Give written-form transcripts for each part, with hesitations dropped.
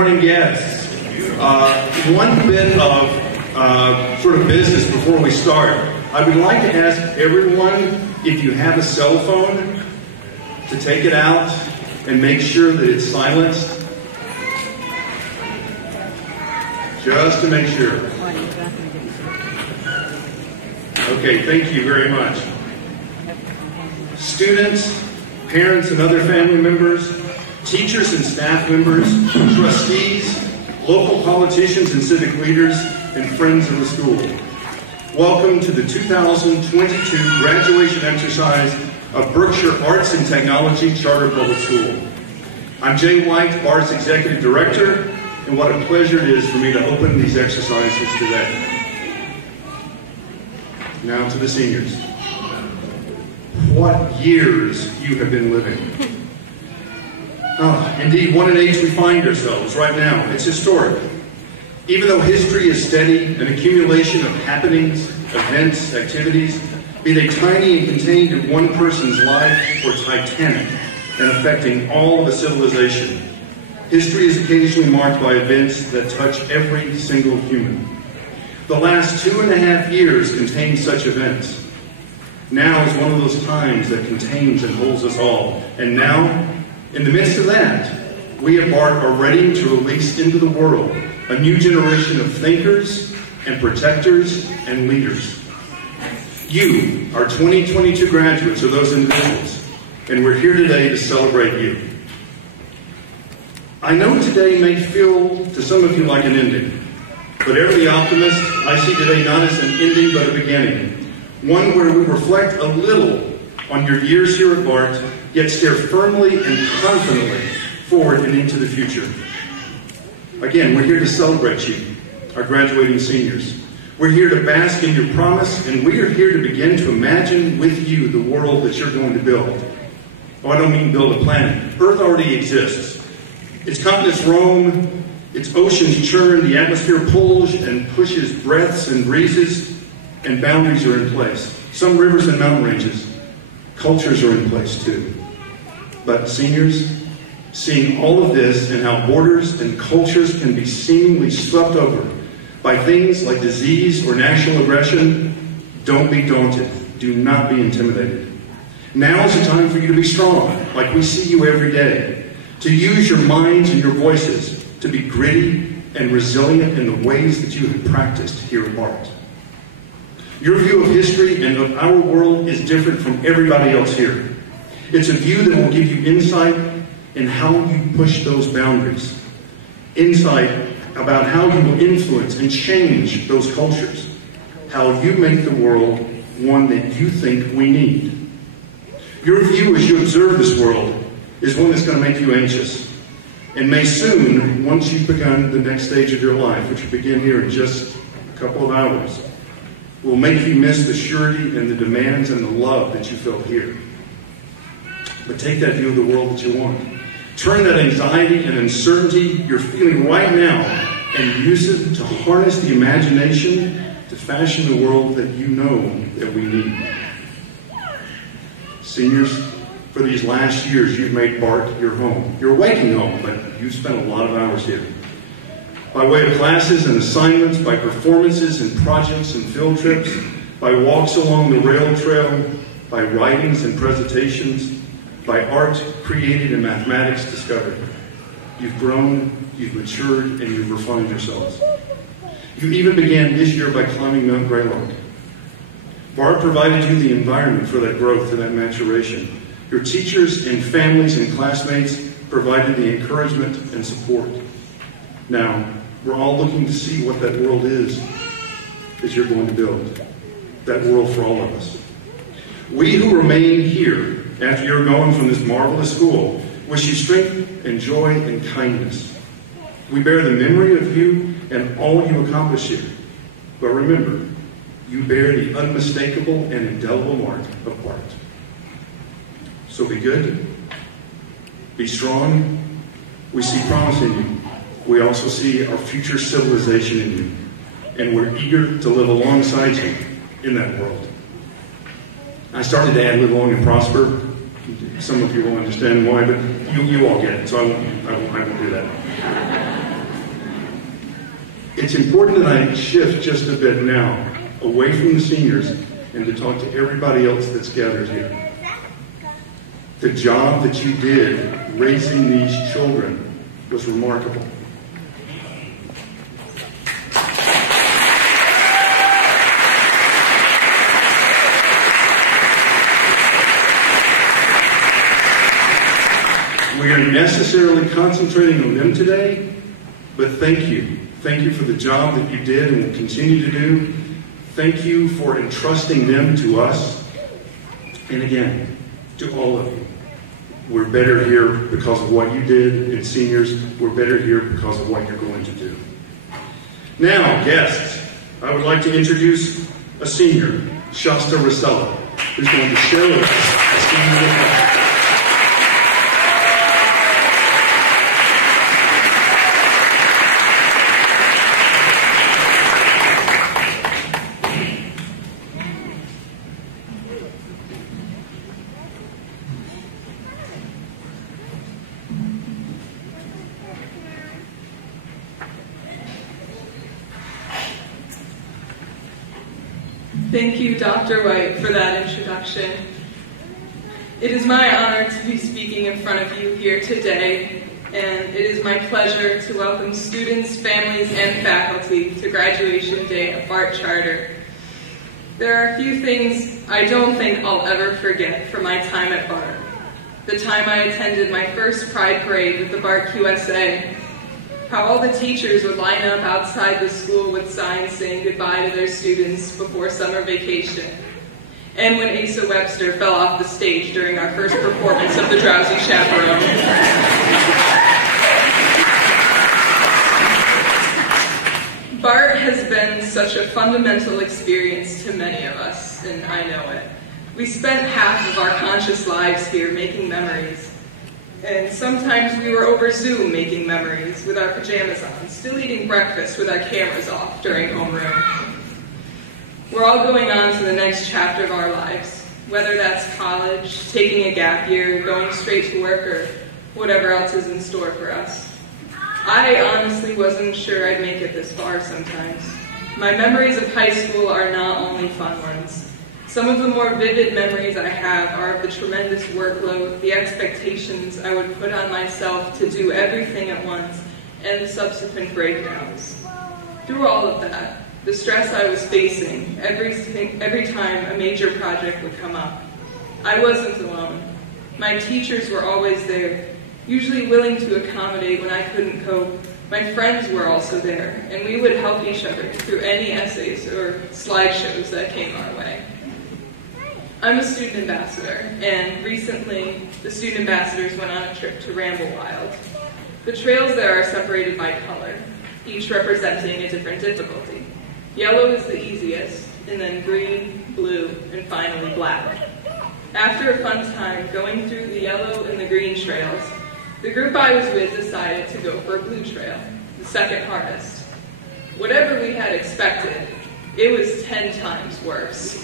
morning guests. One bit of sort of business before we start. I would like to ask everyone, if you have a cell phone, to take it out and make sure that it's silenced. Just to make sure. Okay, thank you very much. Students, parents and other family members, teachers and staff members, trustees, local politicians and civic leaders, and friends of the school. Welcome to the 2022 graduation exercise of Berkshire Arts and Technology Charter Public School. I'm Jay White, BART's Executive Director, and what a pleasure it is for me to open these exercises today. Now to the seniors. What years you have been living. Indeed, what an age we find ourselves right now. It's historic. Even though history is steady, an accumulation of happenings, events, activities, be they tiny and contained in one person's life or titanic and affecting all of a civilization, history is occasionally marked by events that touch every single human. The last 2.5 years contained such events. Now is one of those times that contains and holds us all. And now, in the midst of that, we at BART are ready to release into the world a new generation of thinkers and protectors and leaders. You, our 2022 graduates, are those individuals, and we're here today to celebrate you. I know today may feel to some of you like an ending, but every optimist I see today not as an ending but a beginning, one where we reflect a little on your years here at BART, yet stare firmly and confidently forward and into the future. Again, we're here to celebrate you, our graduating seniors. We're here to bask in your promise, and we are here to begin to imagine with you the world that you're going to build. Oh, I don't mean build a planet. Earth already exists. Its continents roam, its oceans churn, the atmosphere pulls and pushes breaths and breezes, and boundaries are in place. Some rivers and mountain ranges. Cultures are in place too. But seniors, seeing all of this and how borders and cultures can be seemingly swept over by things like disease or national aggression, don't be daunted. Do not be intimidated. Now is the time for you to be strong, like we see you every day, to use your minds and your voices, to be gritty and resilient in the ways that you have practiced here at BART. Your view of history and of our world is different from everybody else here. It's a view that will give you insight in how you push those boundaries, insight about how you will influence and change those cultures, how you make the world one that you think we need. Your view as you observe this world is one that's going to make you anxious, and may soon, once you've begun the next stage of your life, which will begin here in just a couple of hours, will make you miss the surety and the demands and the love that you felt here. But take that view of the world that you want. Turn that anxiety and uncertainty you're feeling right now and use it to harness the imagination to fashion the world that you know that we need. Seniors, for these last years, you've made BART your home. Your waking home, but you've spent a lot of hours here. By way of classes and assignments, by performances and projects and field trips, by walks along the rail trail, by writings and presentations, by art created and mathematics discovered. You've grown, you've matured, and you've refined yourselves. You even began this year by climbing Mount Greylock. BART provided you the environment for that growth and that maturation. Your teachers and families and classmates provided the encouragement and support. Now, we're all looking to see what that world is that you're going to build. That world for all of us. We who remain here after you're gone from this marvelous school wish you strength and joy and kindness. We bear the memory of you and all you accomplish here. But remember, you bear the unmistakable and indelible mark of BART. So be good, be strong. We see promise in you. We also see our future civilization in you. And we're eager to live alongside you in that world. I started to add live long and prosper. Some of you will understand why, but you all get it, so I won't do that. It's important that I shift just a bit now, away from the seniors, and to talk to everybody else that's gathered here. The job that you did raising these children was remarkable. We are necessarily concentrating on them today, but thank you. Thank you for the job that you did and will continue to do. Thank you for entrusting them to us. And again, to all of you. We're better here because of what you did, and seniors, we're better here because of what you're going to do. Now, guests, I would like to introduce a senior, Shasta Rosella, who's going to share with us a senior reflection. Thank you, Dr. White, for that introduction. It is my honor to be speaking in front of you here today, and it is my pleasure to welcome students, families, and faculty to graduation day at BART Charter. There are a few things I don't think I'll ever forget from my time at BART. The time I attended my first Pride Parade with the BART QSA, how all the teachers would line up outside the school with signs saying goodbye to their students before summer vacation, and when Asa Webster fell off the stage during our first performance of The Drowsy Chaperone. BART has been such a fundamental experience to many of us, and I know it. We spent half of our conscious lives here making memories. And sometimes we were over Zoom making memories with our pajamas on, still eating breakfast with our cameras off during homeroom. We're all going on to the next chapter of our lives, whether that's college, taking a gap year, going straight to work, or whatever else is in store for us. I honestly wasn't sure I'd make it this far sometimes. My memories of high school are not only fun ones. Some of the more vivid memories I have are of the tremendous workload, the expectations I would put on myself to do everything at once, and the subsequent breakdowns. Through all of that, the stress I was facing every time a major project would come up. I wasn't alone. My teachers were always there, usually willing to accommodate when I couldn't cope. My friends were also there, and we would help each other through any essays or slideshows that came our way. I'm a student ambassador, and recently the student ambassadors went on a trip to Ramble Wild. The trails there are separated by color, each representing a different difficulty. Yellow is the easiest, and then green, blue, and finally black. After a fun time going through the yellow and the green trails, the group I was with decided to go for a blue trail, the second hardest. Whatever we had expected, it was 10 times worse.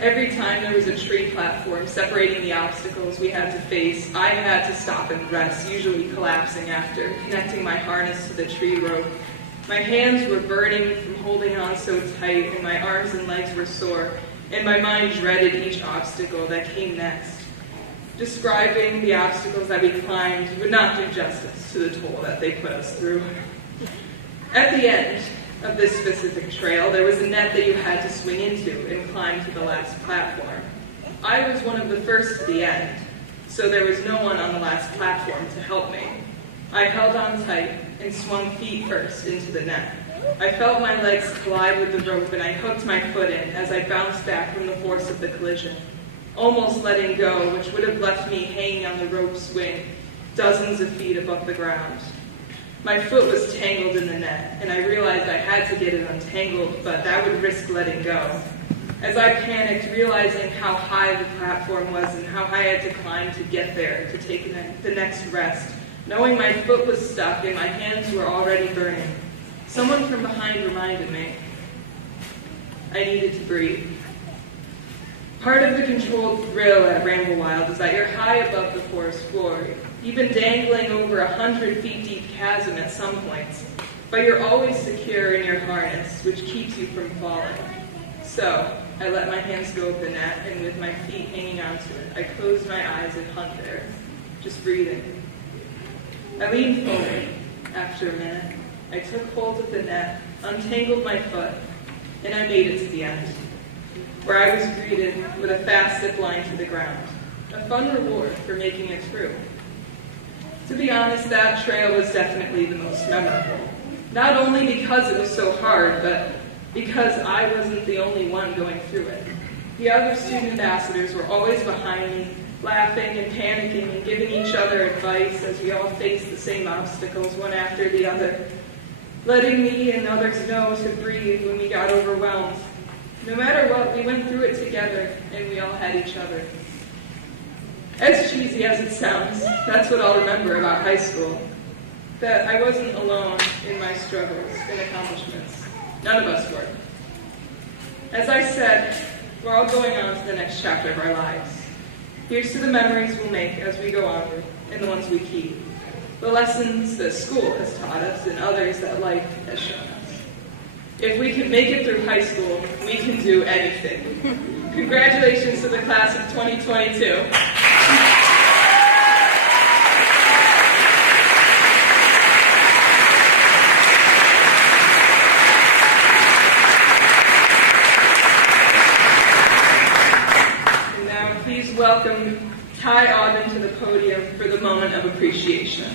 Every time there was a tree platform separating the obstacles we had to face, I had to stop and rest, usually collapsing after, connecting my harness to the tree rope. My hands were burning from holding on so tight, and my arms and legs were sore, and my mind dreaded each obstacle that came next. Describing the obstacles that we climbed would not do justice to the toll that they put us through. At the end of this specific trail, there was a net that you had to swing into and climb to the last platform. I was one of the first to the end, so there was no one on the last platform to help me. I held on tight and swung feet first into the net. I felt my legs collide with the rope, and I hooked my foot in as I bounced back from the force of the collision, almost letting go, which would have left me hanging on the rope swing dozens of feet above the ground. My foot was tangled in the net, and I realized I had to get it untangled, but that would risk letting go. As I panicked, realizing how high the platform was and how high I had to climb to get there to take the next rest, knowing my foot was stuck and my hands were already burning, someone from behind reminded me I needed to breathe. Part of the controlled thrill at Ramble Wild is that you're high above the forest floor, even dangling over 100 feet deep chasm at some points. but you're always secure in your harness, which keeps you from falling. So, I let my hands go of the net, and with my feet hanging onto it, I closed my eyes and hung there, just breathing. I leaned forward. After a minute, I took hold of the net, untangled my foot, and I made it to the end, where I was greeted with a fast zip line to the ground, a fun reward for making it through. To be honest, that trail was definitely the most memorable, not only because it was so hard, but because I wasn't the only one going through it. The other student ambassadors were always behind me, laughing and panicking and giving each other advice as we all faced the same obstacles one after the other, letting me and others know to breathe when we got overwhelmed. No matter what, we went through it together, and we all had each other. As cheesy as it sounds, that's what I'll remember about high school, that I wasn't alone in my struggles and accomplishments. None of us were. As I said, we're all going on to the next chapter of our lives. Here's to the memories we'll make as we go onward, and the ones we keep. The lessons that school has taught us, and others that life has shown us. If we can make it through high school, we can do anything. Congratulations to the class of 2022. Welcome Ty Aubin to the podium for the moment of appreciation.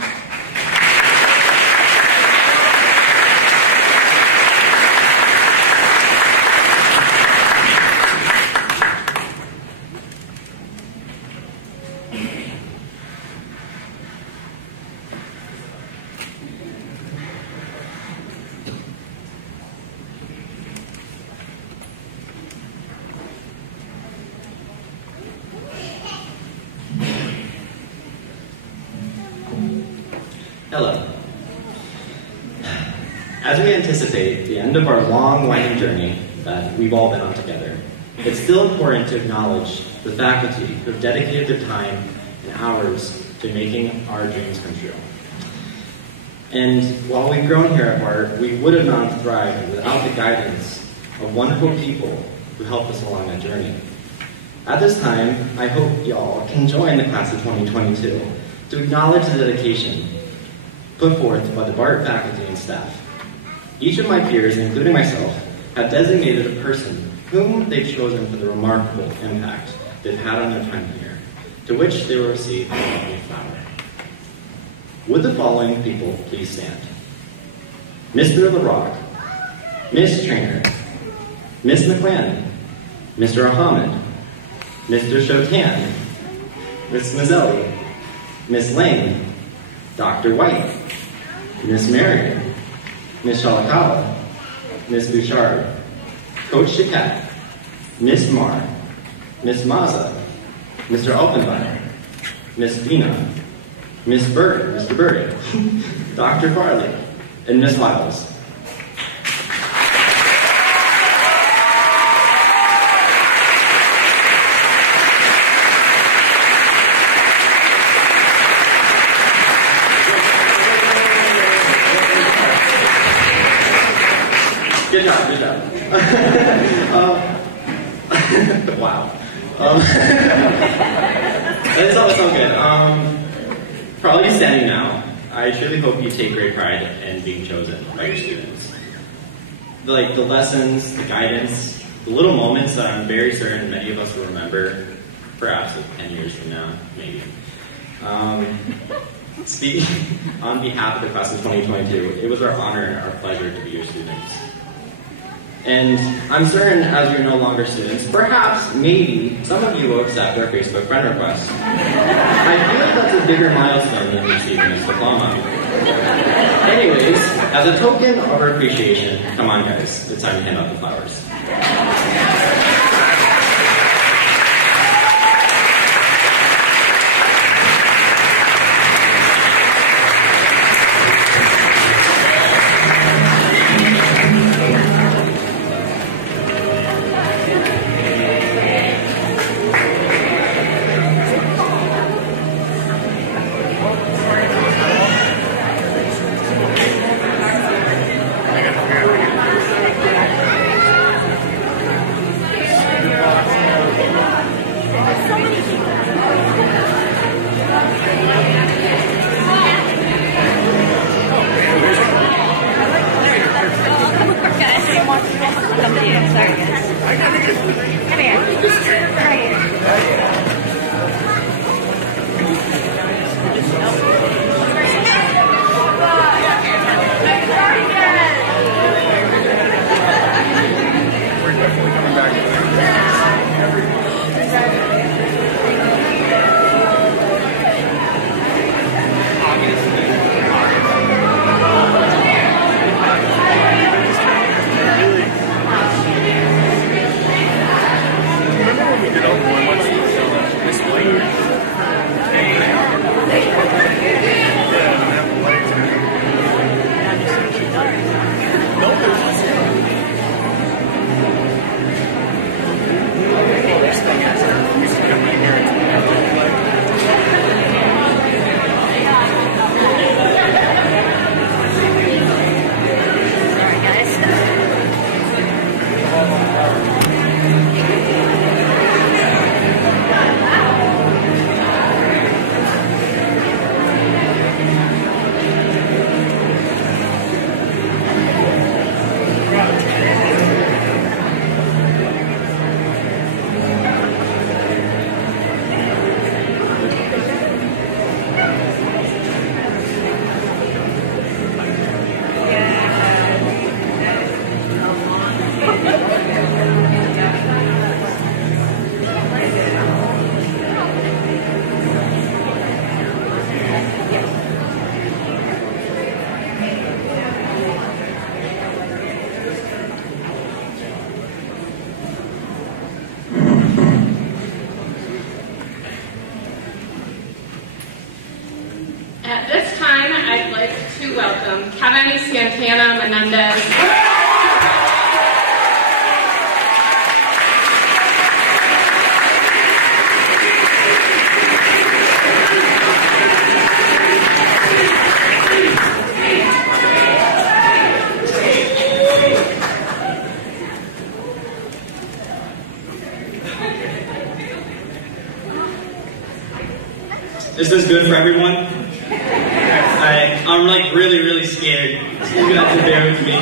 Hello. As we anticipate the end of our long, winding journey that we've all been on together, it's still important to acknowledge the faculty who have dedicated their time and hours to making our dreams come true. And while we've grown here at BART, we would have not thrived without the guidance of wonderful people who helped us along that journey. At this time, I hope y'all can join the class of 2022 to acknowledge the dedication put forth by the BART faculty and staff. Each of my peers, including myself, have designated a person whom they've chosen for the remarkable impact they've had on their time here, to which they will receive a lovely flower. Would the following people please stand? Mr. LaRock, Miss Trainer, Miss McLannon, Mr. Ahmed, Mr. Chotan, Miss Mazzelli, Miss Lane, Dr. White, Miss Marion, Miss Shalakawa, Miss Bouchard, Coach Chicat, Miss Marr, Miss Maza, Mr. Alpenbein, Miss Dina, Miss Bird, Mr. Birdie, Dr. Farley, and Miss Wiles. Good job, good job. Wow. It's all good. Probably standing now. I truly hope you take great pride in being chosen by your students. Like the lessons, the guidance, the little moments that I'm very certain many of us will remember, perhaps 10 years from now, maybe. Speaking on behalf of the class of 2022, it was our honor and our pleasure to be your students. And I'm certain as you're no longer students, perhaps, maybe, some of you will accept our Facebook friend request. I feel like that's a bigger milestone than receiving this diploma. Anyways, as a token of our appreciation, come on guys, it's time to hand out the flowers. Is this good for everyone? I'm like really scared. So you're gonna have to bear with me.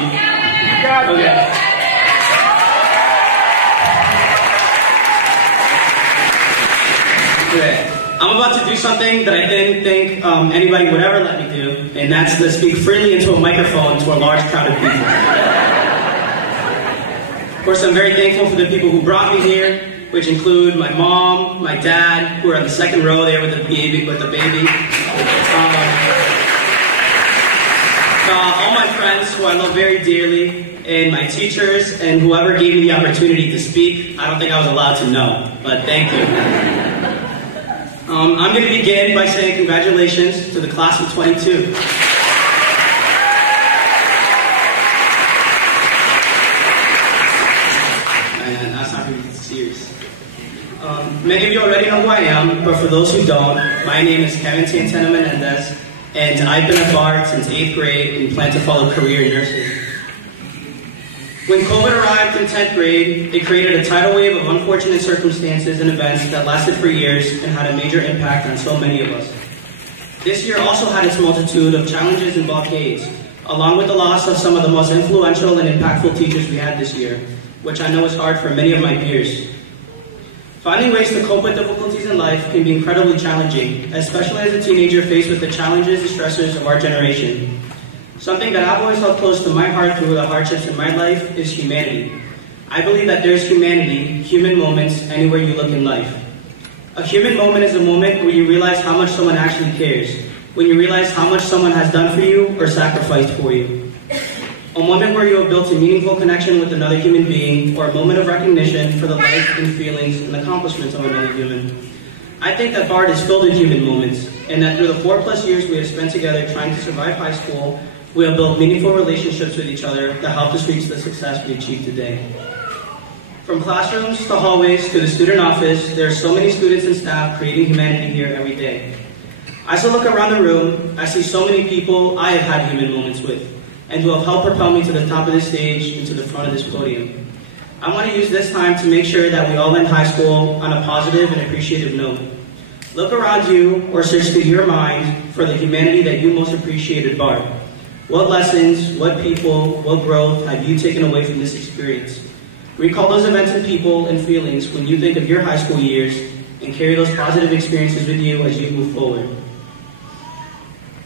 Okay. Okay. I'm about to do something that I didn't think anybody would ever let me do, and that's to speak freely into a microphone to a large crowd of people. Of course, I'm very thankful for the people who brought me here, which include my mom, my dad, who are in the second row there with the baby. All my friends who I love very dearly, and my teachers, and whoever gave me the opportunity to speak. I don't think I was allowed to know, but thank you. I'm going to begin by saying congratulations to the class of 22. And that's not really serious. Many of you already know who I am, but for those who don't, my name is Kevin Santana Menendez, and I've been at BART since 8th grade and plan to follow a career in nursing. When COVID arrived in 10th grade, it created a tidal wave of unfortunate circumstances and events that lasted for years and had a major impact on so many of us. This year also had its multitude of challenges and blockades, along with the loss of some of the most influential and impactful teachers we had this year, which I know is hard for many of my peers. Finding ways to cope with difficulties in life can be incredibly challenging, especially as a teenager faced with the challenges and stressors of our generation. Something that I've always held close to my heart through the hardships in my life is humanity. I believe that there's humanity, human moments, anywhere you look in life. A human moment is a moment where you realize how much someone actually cares, when you realize how much someone has done for you or sacrificed for you. A moment where you have built a meaningful connection with another human being, or a moment of recognition for the life and feelings and accomplishments of another human. I think that BART is filled with human moments, and that through the 4+ years we have spent together trying to survive high school, we have built meaningful relationships with each other that helped us reach the success we achieved today. From classrooms to hallways to the student office, there are so many students and staff creating humanity here every day. As I look around the room, I see so many people I have had human moments with, and who have helped propel me to the top of this stage and to the front of this podium. I want to use this time to make sure that we all end high school on a positive and appreciative note. Look around you or search through your mind for the humanity that you most appreciate at BART. What lessons, what people, what growth have you taken away from this experience? Recall those events and people and feelings when you think of your high school years and carry those positive experiences with you as you move forward.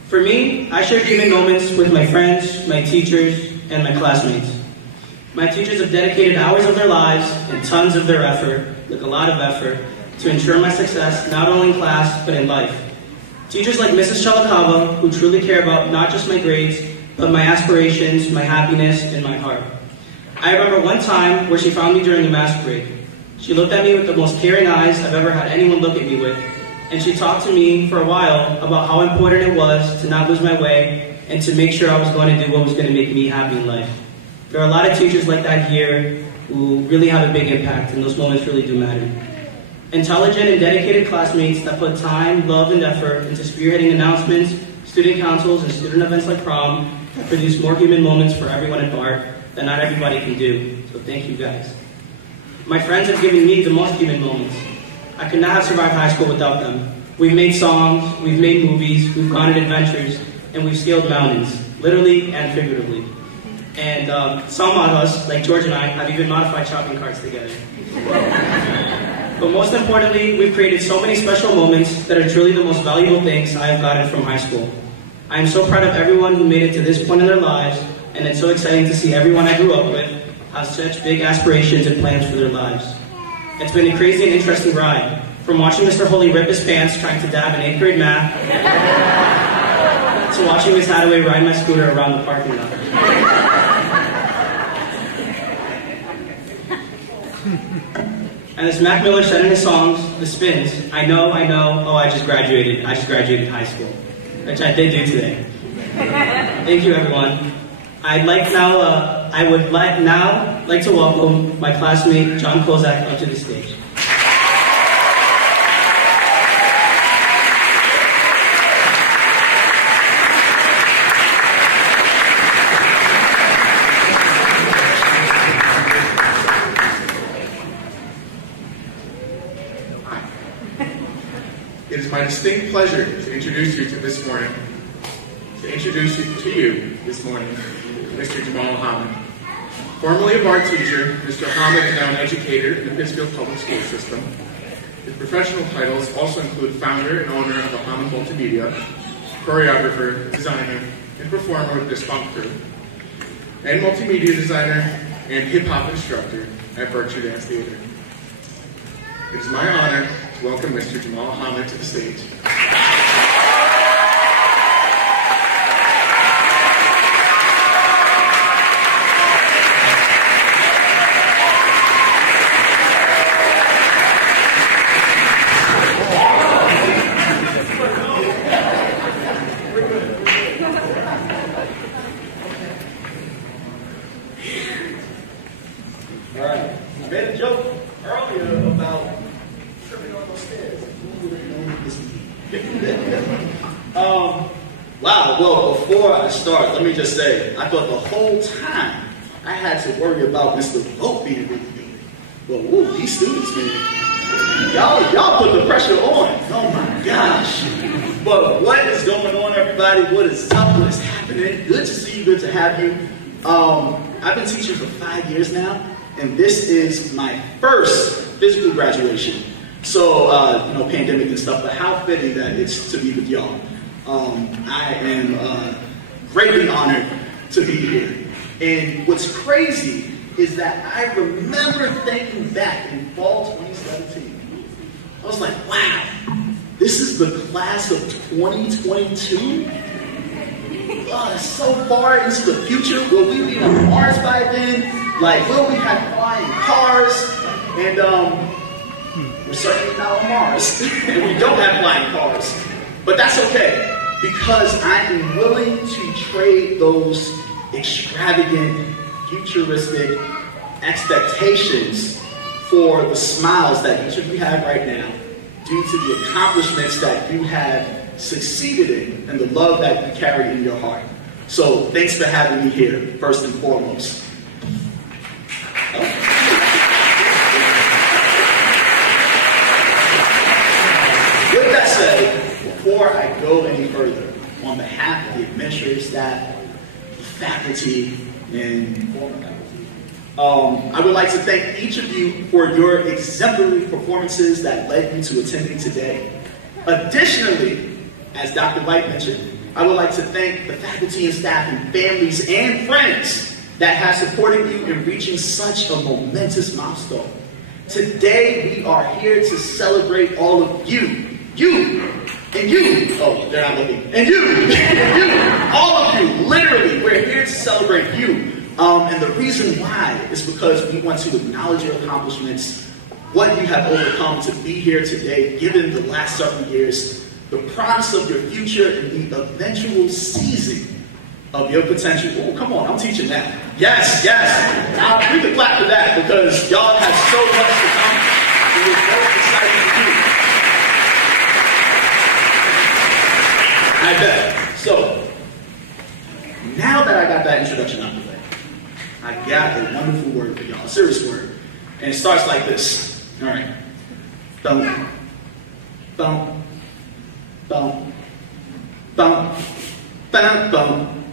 For me, I share human moments with my friends, my teachers, and my classmates. My teachers have dedicated hours of their lives and tons of their effort, like a lot of effort, to ensure my success not only in class, but in life. Teachers like Mrs. Chalakava, who truly care about not just my grades, but my aspirations, my happiness, and my heart. I remember one time where she found me during a math break. She looked at me with the most caring eyes I've ever had anyone look at me with, and she talked to me for a while about how important it was to not lose my way and to make sure I was going to do what was going to make me happy in life. There are a lot of teachers like that here who really have a big impact, and those moments really do matter. Intelligent and dedicated classmates that put time, love, and effort into spearheading announcements, student councils, and student events like prom that produce more human moments for everyone at BART that not everybody can do. So thank you guys. My friends have given me the most human moments. I could not have survived high school without them. We've made songs, we've made movies, we've gone on adventures, and we've scaled mountains, literally and figuratively. And some of us, like George and I, have even modified shopping carts together. But most importantly, we've created so many special moments that are truly the most valuable things I have gotten from high school. I am so proud of everyone who made it to this point in their lives, and it's so exciting to see everyone I grew up with have such big aspirations and plans for their lives. It's been a crazy and interesting ride, from watching Mr. Holy rip his pants trying to dab in 8th grade math, to watching Ms. Hadaway ride my scooter around the parking lot. And as Mac Miller said in his songs, The Spins, I know, oh, I just graduated high school, which I did do today. Thank you, everyone. I would like to welcome my classmate, John Kozak, up to the stage. It is my distinct pleasure to introduce you this morning, Mr. Jamal Hamid. Formerly a BART teacher, Mr. Hamid is now an educator in the Pittsfield Public School System. His professional titles also include founder and owner of the Hamid Multimedia, choreographer, designer, and performer with this funk crew, and multimedia designer and hip-hop instructor at Virtue Dance Theater. It is my honor to welcome Mr. Jamal Hamid to the stage. All right, I made a joke earlier about tripping on those stairs. Wow, well, before I start, let me just say, I thought the whole time I had to worry about Mr. Vogt being with me. Well, woo, these students, man, y'all put the pressure on. Oh my gosh. But what is going on, everybody? What is up? What is happening? Good to see you, good to have you. I've been teaching for 5 years now, and this is my first physical graduation. So, pandemic and stuff, but how fitting that it's to be with y'all. I am greatly honored to be here. And what's crazy is that I remember thinking back in fall 2017. I was like, wow, this is the class of 2022? Oh, that's so far into the future. Will we be on Mars by then? Like, will we have flying cars? And we're certainly not on Mars. And we don't have flying cars. But that's okay, because I am willing to trade those extravagant, futuristic expectations for the smiles that each of you have right now, due to the accomplishments that you have succeeded in and the love that you carry in your heart. So thanks for having me here, first and foremost. With that said, before I go any further, on behalf of the administrative staff, the faculty, and former faculty, I would like to thank each of you for your exemplary performances that led you to attending today. Additionally, as Dr. White mentioned, I would like to thank the faculty and staff and families and friends that have supported you in reaching such a momentous milestone. Today, we are here to celebrate all of you. You, and you. Oh, they're not looking. And you, and you. All of you, literally, we're here to celebrate you. And the reason why is because we want to acknowledge your accomplishments, what you have overcome to be here today, given the last several years, the promise of your future, and the eventual seizing of your potential. Oh, come on, I'm teaching that. Yes, yes. We can clap for that because y'all have so much to come. And we're very excited to do. I bet. So, now that I got that introduction out of the way, I got a wonderful word for y'all, a serious word. And it starts like this. All right. Boom. Boom. Boom. Boom. Boom. Boom.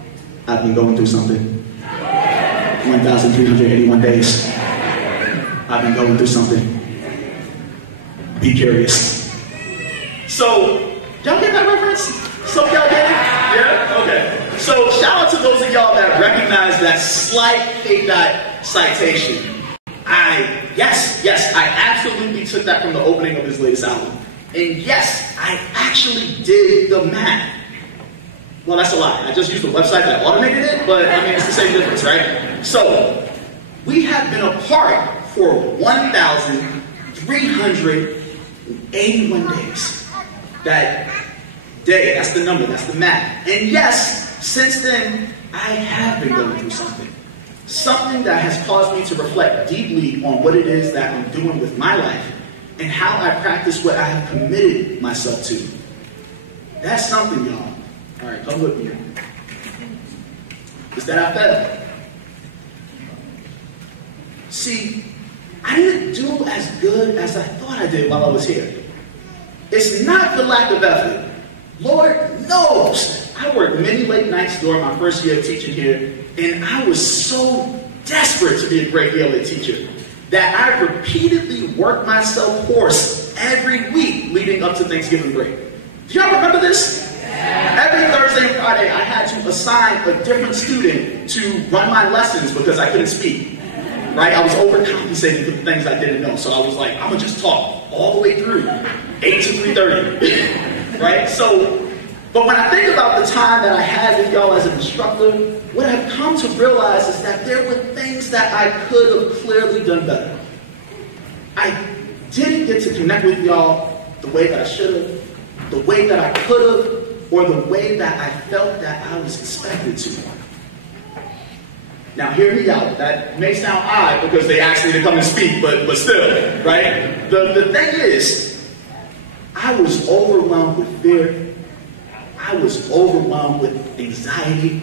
I've been going through something. 1,381 days. I've been going through something. Be curious. So, y'all get that reference? Some of y'all get it? Yeah? Okay. So, shout out to those of y'all that recognize that slight fake dot citation. Yes, I absolutely took that from the opening of his latest album. And yes, I actually did the math. Well, that's a lie. I just used the website that automated it, but I mean, it's the same difference, right? So, we have been apart for 1,381 days. That day, that's the number, that's the math. And yes, since then, I have been going through something. Something that has caused me to reflect deeply on what it is that I'm doing with my life and how I practice what I have committed myself to. That's something, y'all. All right, come with me. Is that I felt? See, I didn't do as good as I thought I did while I was here. It's not the lack of effort. Lord knows, I worked many late nights during my first year of teaching here, and I was so desperate to be a great ELA teacher that I repeatedly worked myself hoarse every week leading up to Thanksgiving break. Do y'all remember this? Every Thursday and Friday, I had to assign a different student to run my lessons because I couldn't speak. Right? I was overcompensating for the things I didn't know. So I was like, I'm going to just talk all the way through 8 to 3:30. Right? So, but when I think about the time that I had with y'all as an instructor, what I've come to realize is that there were things that I could have clearly done better. I didn't get to connect with y'all the way that I should have, the way that I could have, or the way that I felt that I was expected to. Now, hear me out. That may sound odd because they asked me to come and speak, but still, right? The thing is, I was overwhelmed with fear. I was overwhelmed with anxiety.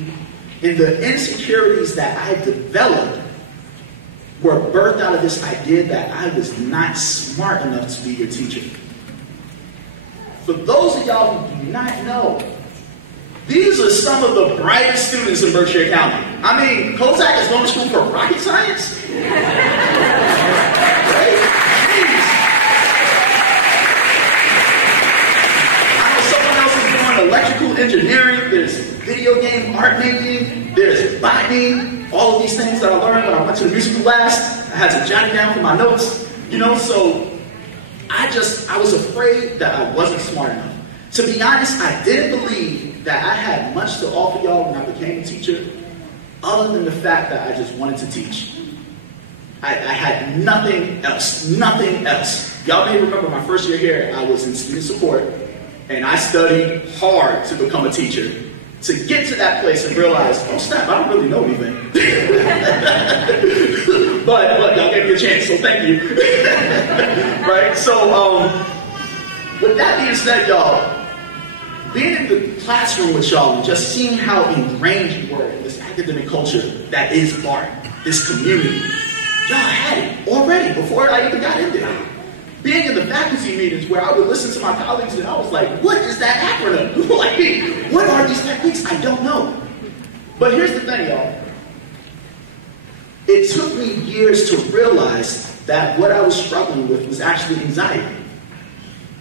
And the insecurities that I developed were birthed out of this idea that I was not smart enough to be your teacher. For those of y'all who do not know, these are some of the brightest students in Berkshire County. I mean, Kozak is going to school for rocket science? Right? Jeez. I know someone else is doing electrical engineering, there's video game art making, there's botany, all of these things that I learned when I went to the music class. I had to jot it down for my notes, so I was afraid that I wasn't smart enough. To be honest, I didn't believe that I had much to offer y'all when I became a teacher, other than the fact that I just wanted to teach. I had nothing else, nothing else. Y'all may remember my first year here, I was in student support, and I studied hard to become a teacher, to get to that place and realize, oh snap, I don't really know anything. but y'all gave me a chance, so thank you. Right? So, with that being said, y'all, being in the classroom with y'all and just seeing how ingrained you were in this academic culture that is BART, this community, y'all had it already before I even got in there. Being in the faculty meetings where I would listen to my colleagues and I was like, what is that acronym? Like, what are these techniques? I don't know. But here's the thing, y'all. it took me years to realize that what I was struggling with was actually anxiety.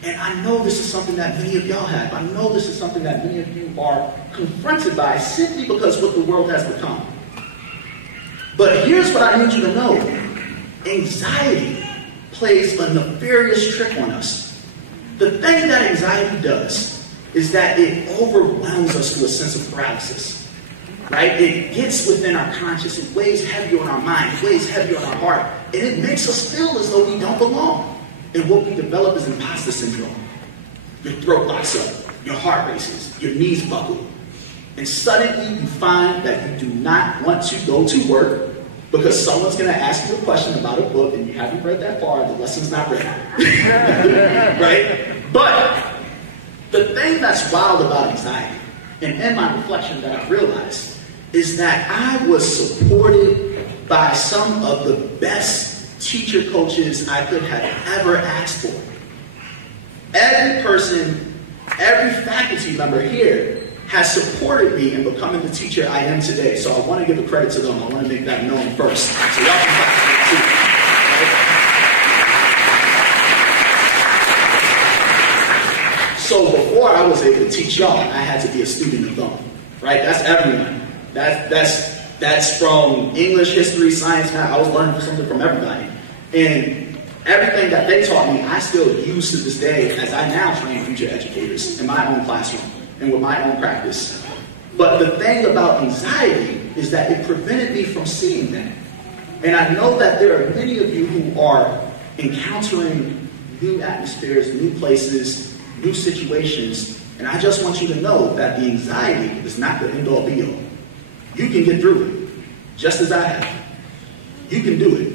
And I know this is something that many of y'all have. I know this is something that many of you are confronted by simply because what the world has become. But here's what I need you to know. Anxiety plays a nefarious trick on us. The thing that anxiety does is that it overwhelms us to a sense of paralysis. Right? It gets within our conscience. It weighs heavy on our mind. It weighs heavy on our heart. And it makes us feel as though we don't belong. And what we develop is imposter syndrome. Your throat locks up. Your heart races. Your knees buckle. And suddenly you find that you do not want to go to work because someone's going to ask you a question about a book and you haven't read that far and the lesson's not read. Right? But the thing that's wild about anxiety, and in my reflection that I realized, is that I was supported by some of the best teacher coaches I could have ever asked for. Every person, every faculty member here has supported me in becoming the teacher I am today. So I want to give a credit to them. I want to make that known first. So y'all can clap for me too. So before I was able to teach y'all, I had to be a student of them. Right? That's everyone. That's from English, history, science, math. I was learning something from everybody. And everything that they taught me, I still use to this day as I now train future educators in my own classroom and with my own practice. But the thing about anxiety is that it prevented me from seeing that. And I know that there are many of you who are encountering new atmospheres, new places, new situations. And I just want you to know that the anxiety is not the end-all be-all. You can get through it, just as I have. You can do it.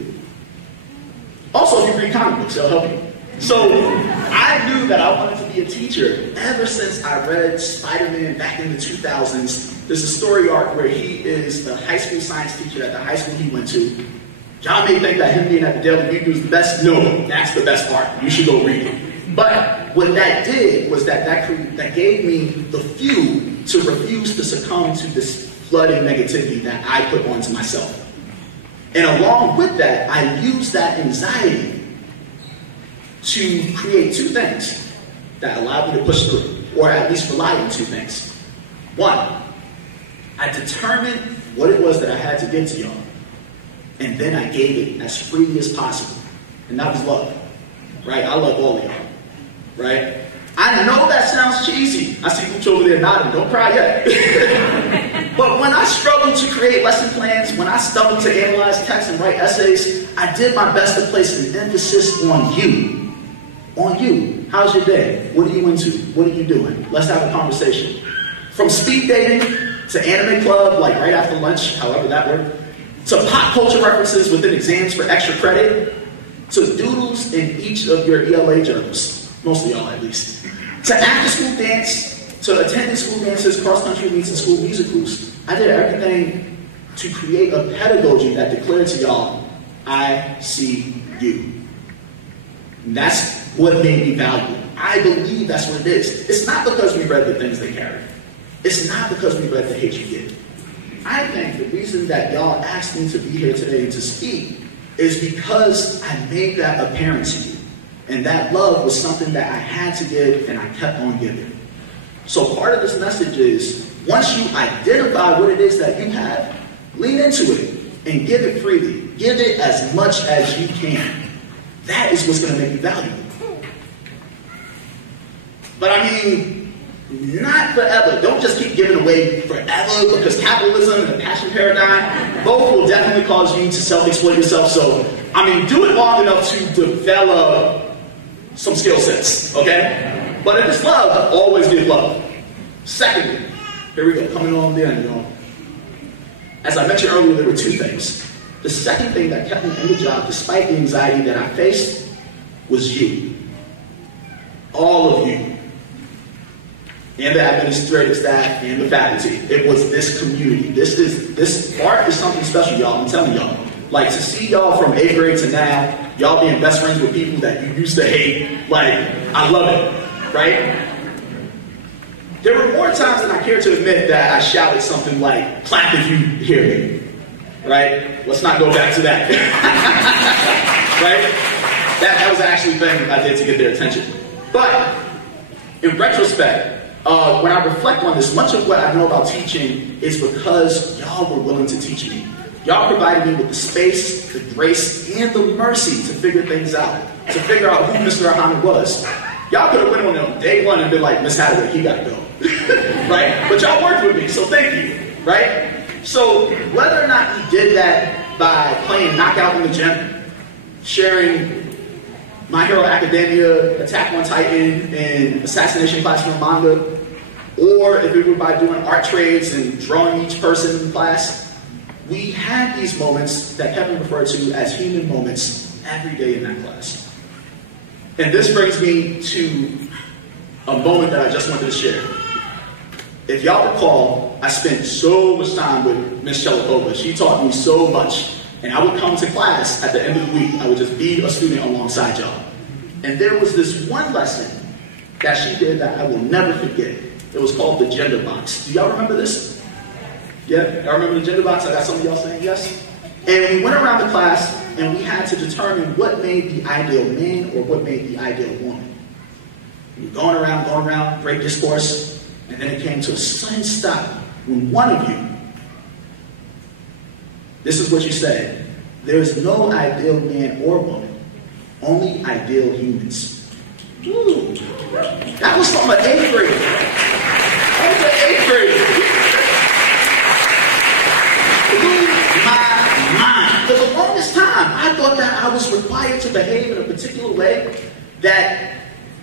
Also, if you read comic books, they'll help you. So I knew that I wanted to be a teacher ever since I read Spider-Man back in the 2000s. There's a story arc where he is a high school science teacher at the high school he went to. John may think that him being at the Daily Review is the best. No, that's the best part. You should go read it. But what that did was that gave me the fuel to refuse to succumb to this flooding negativity that I put onto myself. And along with that, I used that anxiety to create two things that allowed me to push through, or at least rely on two things. One, I determined what it was that I had to give to y'all, and then I gave it as freely as possible. And that was love, right? I love all of y'all, right? I know that sounds cheesy. I see Gooch over there nodding. Don't cry yet. But when I struggled to create lesson plans, when I stumbled to analyze text and write essays, I did my best to place an emphasis on you. On you. How's your day? What are you into? What are you doing? Let's have a conversation. From speed dating to anime club, like right after lunch, however that worked, to pop culture references within exams for extra credit, to doodles in each of your ELA journals, most of y'all at least, to after-school dance, to attending school dances, cross-country meets, and school musicals. I did everything to create a pedagogy that declared to y'all, I see you. And that's what made me valuable. I believe that's what it is. It's not because we read the things they carry. It's not because we read the hate you get. I think the reason that y'all asked me to be here today and to speak is because I made that apparent to you. And that love was something that I had to give, and I kept on giving. So part of this message is, once you identify what it is that you have, lean into it and give it freely. Give it as much as you can. That is what's going to make you valuable. But I mean, not forever. Don't just keep giving away forever, because capitalism and the passion paradigm, both will definitely cause you to self-exploit yourself. So, I mean, do it long enough to develop some skill sets, okay? But if it's love, always give love. Secondly, here we go, coming on the end, y'all. As I mentioned earlier, there were two things. The second thing that kept me in the job, despite the anxiety that I faced, was you. All of you. And the administrative staff and the faculty. It was this community. This BART is something special, y'all. I'm telling y'all. Like, to see y'all from 8th grade to now, y'all being best friends with people that you used to hate, like, I love it, right? There were more times than I care to admit that I shouted something like, clap if you hear me, right? Let's not go back to that. Right? That was actually a thing I did to get their attention. But in retrospect, when I reflect on this, much of what I know about teaching is because y'all were willing to teach me. Y'all provided me with the space, the grace, and the mercy to figure things out, to figure out who Mr. Ahmed was. Y'all could have went on them day one and been like, Miss Hathaway, he gotta go. Right? But y'all worked with me, so thank you. Right? So whether or not he did that by playing knockout in the gym, sharing My Hero Academia, Attack on Titan, and Assassination Classroom manga, or if it were by doing art trades and drawing each person in class, we had these moments that Kevin referred to as human moments every day in that class. And this brings me to a moment that I just wanted to share. If y'all recall, I spent so much time with Miss Chelikova. She taught me so much. And I would come to class at the end of the week. I would just be a student alongside y'all. And there was this one lesson that she did that I will never forget. It was called the gender box. Do y'all remember this? Yeah? Y'all remember the gender box? I got some of y'all saying yes. And we went around the class and we had to determine what made the ideal man or what made the ideal woman. We were going around, great discourse. And then it came to a sudden stop when one of you, this is what you said: there is no ideal man or woman, only ideal humans. Ooh, that was from an 8th grade. That was an 8th grade. Blew my mind. For the longest time, I thought that I was required to behave in a particular way that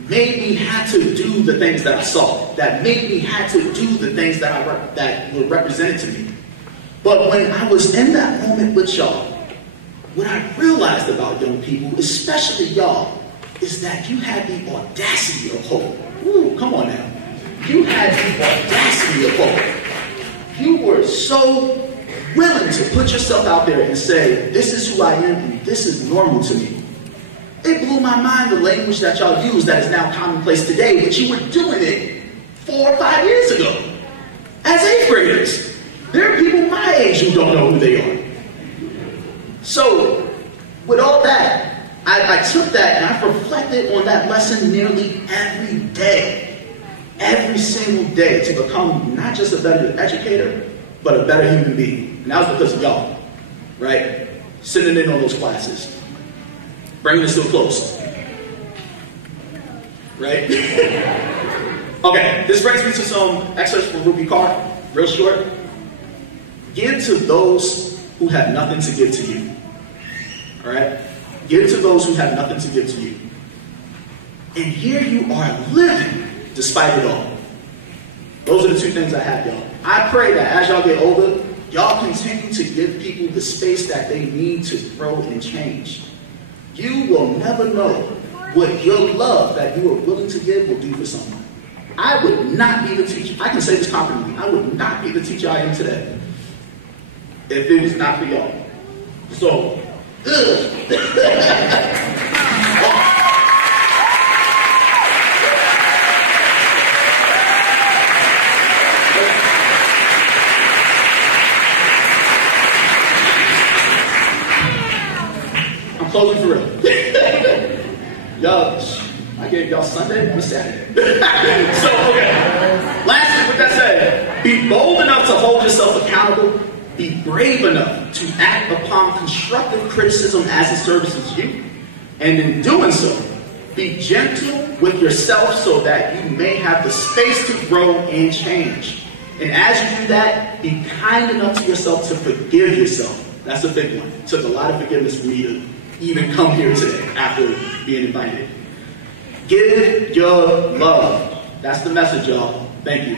made me have to do the things that I saw, that made me have to do the things that were represented to me. But when I was in that moment with y'all, what I realized about young people, especially y'all, is that you had the audacity of hope. Ooh, come on now. You had the audacity of hope. You were so willing to put yourself out there and say, this is who I am and this is normal to me. It blew my mind the language that y'all use that is now commonplace today, but you were doing it 4 or 5 years ago as 8th graders. There are people my age who don't know who they are. So, with all that, I took that and I reflected on that lesson nearly every day. Every single day, to become not just a better educator, but a better human being. And that was because of y'all, right? Sitting in on those classes. Bringing us to a close. Right? Okay, this brings me to some excerpts from Ruby Carr, real short. Give to those who have nothing to give to you. All right? Give to those who have nothing to give to you. And here you are living despite it all. Those are the two things I have, y'all. I pray that as y'all get older, y'all continue to give people the space that they need to grow and change. You will never know what your love that you are willing to give will do for someone. I would not be the teacher. I can say this confidently. I would not be the teacher I am today if it was not for y'all. So, I'm closing for real. Y'all, I gave y'all Sunday and Saturday. So, okay. Lastly, with that said, be bold enough to hold yourself accountable. Be brave enough to act upon constructive criticism as it services you. And in doing so, be gentle with yourself so that you may have the space to grow and change. And as you do that, be kind enough to yourself to forgive yourself. That's a big one. It took a lot of forgiveness for me to even come here today after being invited. Give your love. That's the message, y'all. Thank you.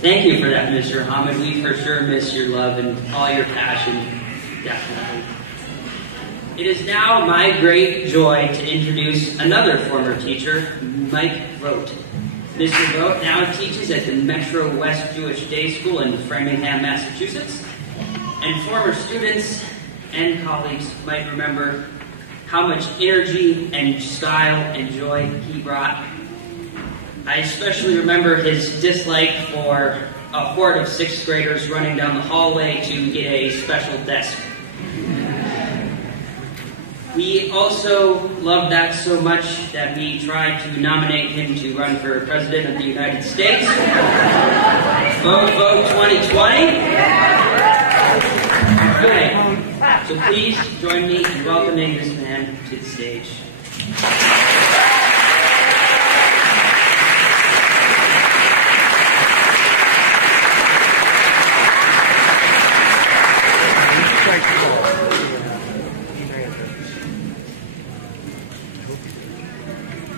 Thank you for that, Mr. Hamid. We for sure miss your love and all your passion. Definitely. It is now my great joy to introduce another former teacher, Mike Vogt. Mr. Vogt now teaches at the Metro West Jewish Day School in Framingham, Massachusetts, and former students and colleagues might remember how much energy and style and joy he brought. I especially remember his dislike for a horde of 6th graders running down the hallway to get a special desk. We also loved that so much that we tried to nominate him to run for President of the United States. Vote 2020. All right. So please join me in welcoming this man to the stage.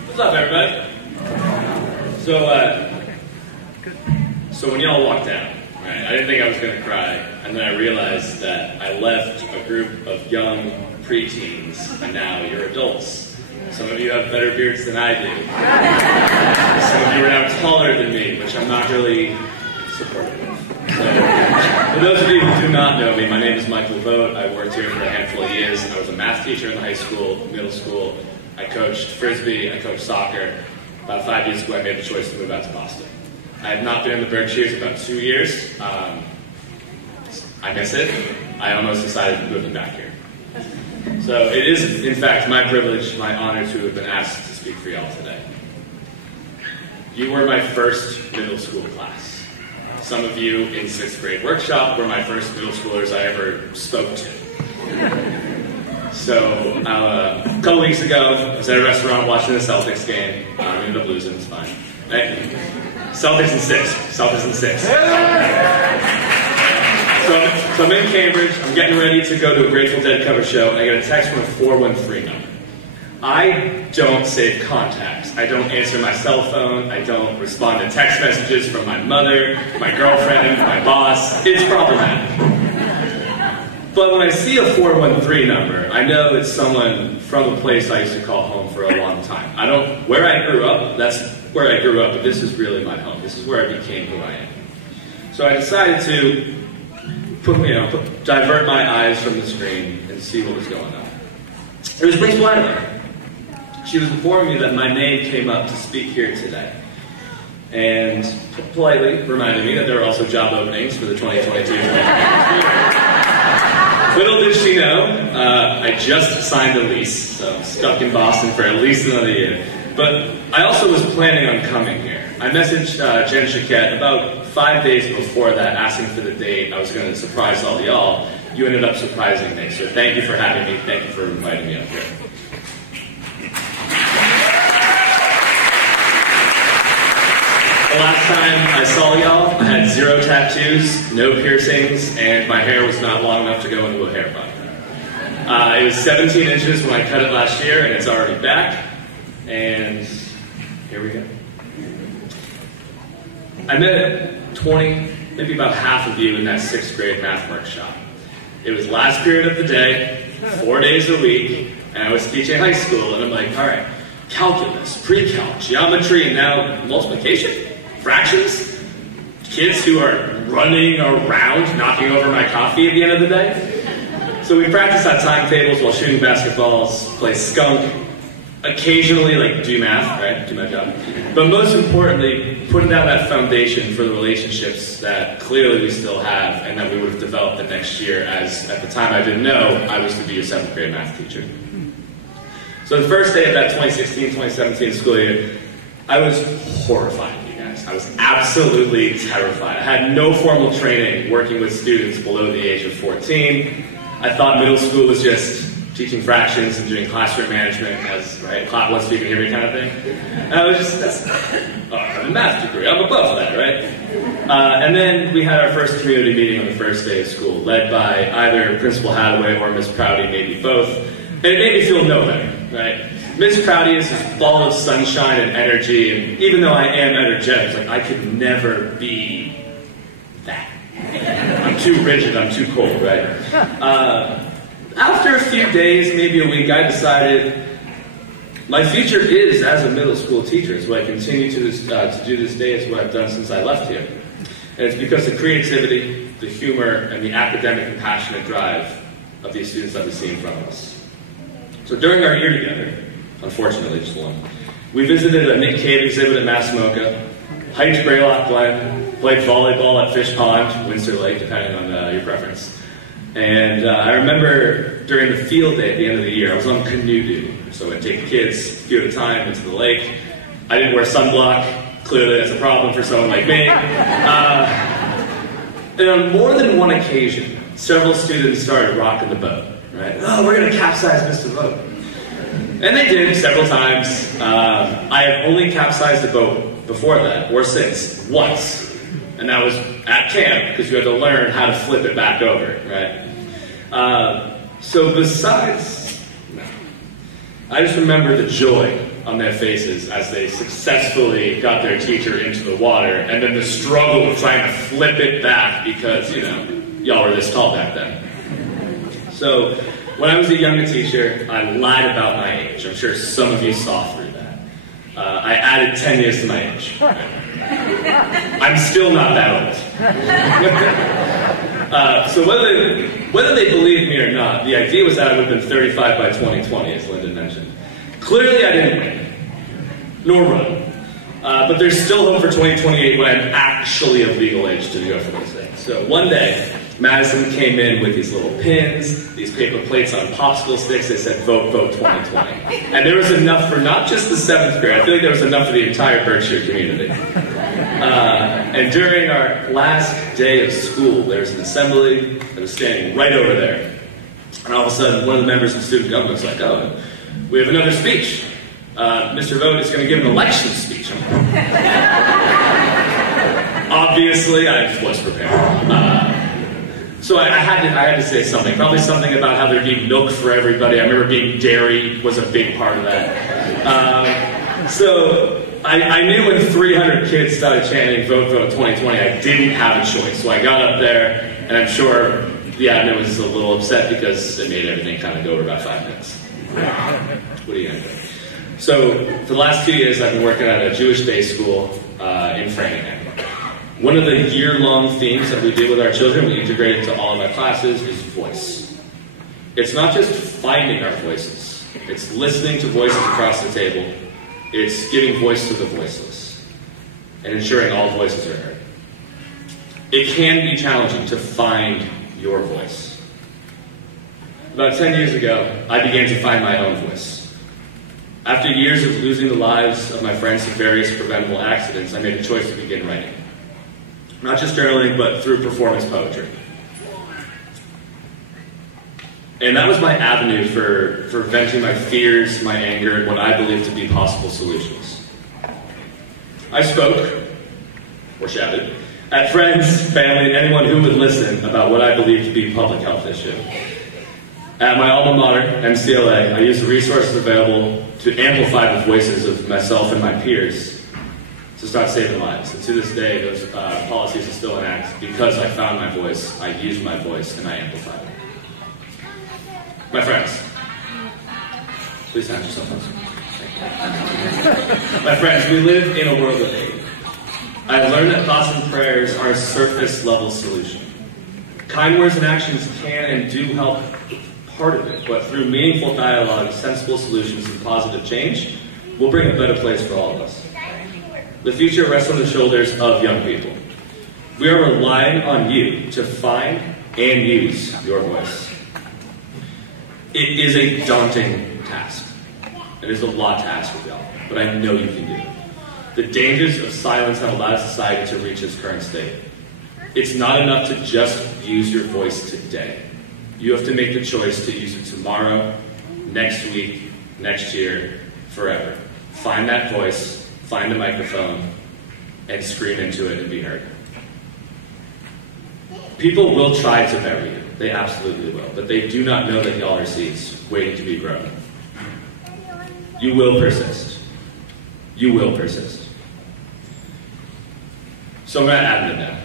What's up, everybody? So when y'all walked out, right, I didn't think I was going to cry, and then I realized that I left a group of young preteens, and now you're adults. Some of you have better beards than I do. Some of you are now taller than me, which I'm not really supportive of. So, for those of you who do not know me, my name is Michael Vogt. I worked here for a handful of years. I was a math teacher in high school, middle school. I coached Frisbee, I coached soccer. About 5 years ago, I made the choice to move out to Boston. I have not been in the Berkshires about 2 years. I miss it. I almost decided to move back here. So it is, in fact, my privilege, my honor to have been asked to speak for y'all today. You were my first middle school class. Some of you in 6th grade workshop were my first middle schoolers I ever spoke to. So, a couple weeks ago, I was at a restaurant watching the Celtics game. I ended up losing, it's fine. Right? Celtics in 6. Celtics in 6. So I'm in Cambridge, I'm getting ready to go to a Grateful Dead cover show, and I get a text from a 413 number. I don't save contacts. I don't answer my cell phone. I don't respond to text messages from my mother, my girlfriend, my boss. It's problematic. But when I see a 413 number, I know it's someone from a place I used to call home for a long time. Where I grew up, that's where I grew up, but this is really my home. This is where I became who I am. So I decided to divert my eyes from the screen and see what was going on. It was Principal Abigail. She was informing me that my name came up to speak here today. And politely reminded me that there were also job openings for the 2022 Little did she know, I just signed a lease, so I'm stuck in Boston for at least another year. But I also was planning on coming here. I messaged Jen Chiquette about 5 days before that, asking for the date. I was going to surprise all y'all. You ended up surprising me, so thank you for having me. Thank you for inviting me up here. The last time I saw y'all, I had 0 tattoos, no piercings, and my hair was not long enough to go into a hair bun. It was 17 inches when I cut it last year, and it's already back. And here we go. I met 20, maybe about half of you in that 6th grade math workshop. It was last period of the day, 4 days a week, and I was teaching high school, and I'm like, all right, calculus, pre-calc, geometry, and now multiplication? Fractions, kids who are running around, knocking over my coffee at the end of the day. So we practice on timetables while shooting basketballs, play skunk, occasionally do math, right, do my job. But most importantly, putting down that foundation for the relationships that clearly we still have and that we would have developed the next year, as at the time I didn't know I was to be a 7th grade math teacher. So the first day of that 2016-2017 school year, I was horrified. I was absolutely terrified. I had no formal training working with students below the age of 14. I thought middle school was just teaching fractions and doing classroom management as, right, clap once you can hear me kind of thing. And I was just, I have a math degree, I'm above that, right? And then we had our first community meeting on the first day of school, led by either Principal Hadaway or Miss Prouty, maybe both. And it made me feel no better, right? Miss Prouty is this ball of sunshine and energy, and even though I am energetic, it's like I could never be that. I'm too rigid, I'm too cold, right? Alf after a few days, maybe a week, I decided my future is as a middle school teacher. It's what I continue to do this day. It's what I've done since I left here. And it's because the creativity, the humor, and the academic and passionate drive of these students that we see in front of us. So during our year together, unfortunately just one, we visited a Nick Cave exhibit at Massamoka, hiked Greylock Glen, played volleyball at Fish Pond, Windsor Lake, depending on your preference. And I remember during the field day at the end of the year, I was on canoe duty. So I'd take the kids a few at a time into the lake. I didn't wear sunblock. Clearly that's a problem for someone like me. And on more than one occasion, several students started rocking the boat. Right? Oh, we're going to capsize Mr. Vogt. And they did several times. I have only capsized the boat before that, or since, once. And that was at camp, because you had to learn how to flip it back over, right? So besides, I just remember the joy on their faces as they successfully got their teacher into the water, and then the struggle of trying to flip it back because, you know, y'all were this tall back then. So when I was a younger teacher, I lied about my age. I'm sure some of you saw through that. I added 10 years to my age. I'm still not that old. So whether they believed me or not, the idea was that I would have been 35 by 2020, as Lyndon mentioned. Clearly I didn't win, nor run. But there's still hope for 2028 when I'm actually of legal age to go for these things. So one day, Madison came in with these little pins, these paper plates on popsicle sticks that said Vote, Vote 2020. And there was enough for not just the 7th grade, I feel like there was enough for the entire Berkshire community. And during our last day of school, there was an assembly that was standing right over there. And all of a sudden, one of the members of student government was like, oh, we have another speech. Mr. Vogt is going to give an election speech. Obviously, I was prepared. So I had to say something. Probably something about how there'd be milk for everybody. I remember being dairy was a big part of that. So I knew when 300 kids started chanting Vote, Vote 2020, I didn't have a choice. So I got up there, and I'm sure the admin was a little upset because it made everything kind of go over about 5 minutes. What are you going to do? So for the last 2 years, I've been working at a Jewish day school in Framingham. One of the year-long themes that we do with our children, we integrate into all of our classes, is voice. It's not just finding our voices. It's listening to voices across the table. It's giving voice to the voiceless and ensuring all voices are heard. It can be challenging to find your voice. About 10 years ago, I began to find my own voice. After years of losing the lives of my friends to various preventable accidents, I made a choice to begin writing. Not just journaling, but through performance poetry. And that was my avenue for venting my fears, my anger, and what I believe to be possible solutions. I spoke, or shouted, at friends, family, and anyone who would listen about what I believe to be a public health issue. At my alma mater, MCLA, I used the resources available to amplify the voices of myself and my peers to start saving lives. And to this day, those policies are still in act because I found my voice, I used my voice, and I amplified it. My friends, please stand yourself up. My friends, we live in a world of hate. I have learned that thoughts and prayers are a surface-level solution. Kind words and actions can and do help part of it, but through meaningful dialogue, sensible solutions, and positive change, we'll bring a better place for all of us. The future rests on the shoulders of young people. We are relying on you to find and use your voice. It is a daunting task. It is a lot to ask of y'all, but I know you can do it. The dangers of silence have allowed society to reach its current state. It's not enough to just use your voice today. You have to make the choice to use it tomorrow, next week, next year, forever. Find that voice, find a microphone, and scream into it and be heard. People will try to bury you. They absolutely will. But they do not know that y'all are seeds waiting to be grown. You will persist. You will persist. So I'm going to add it now.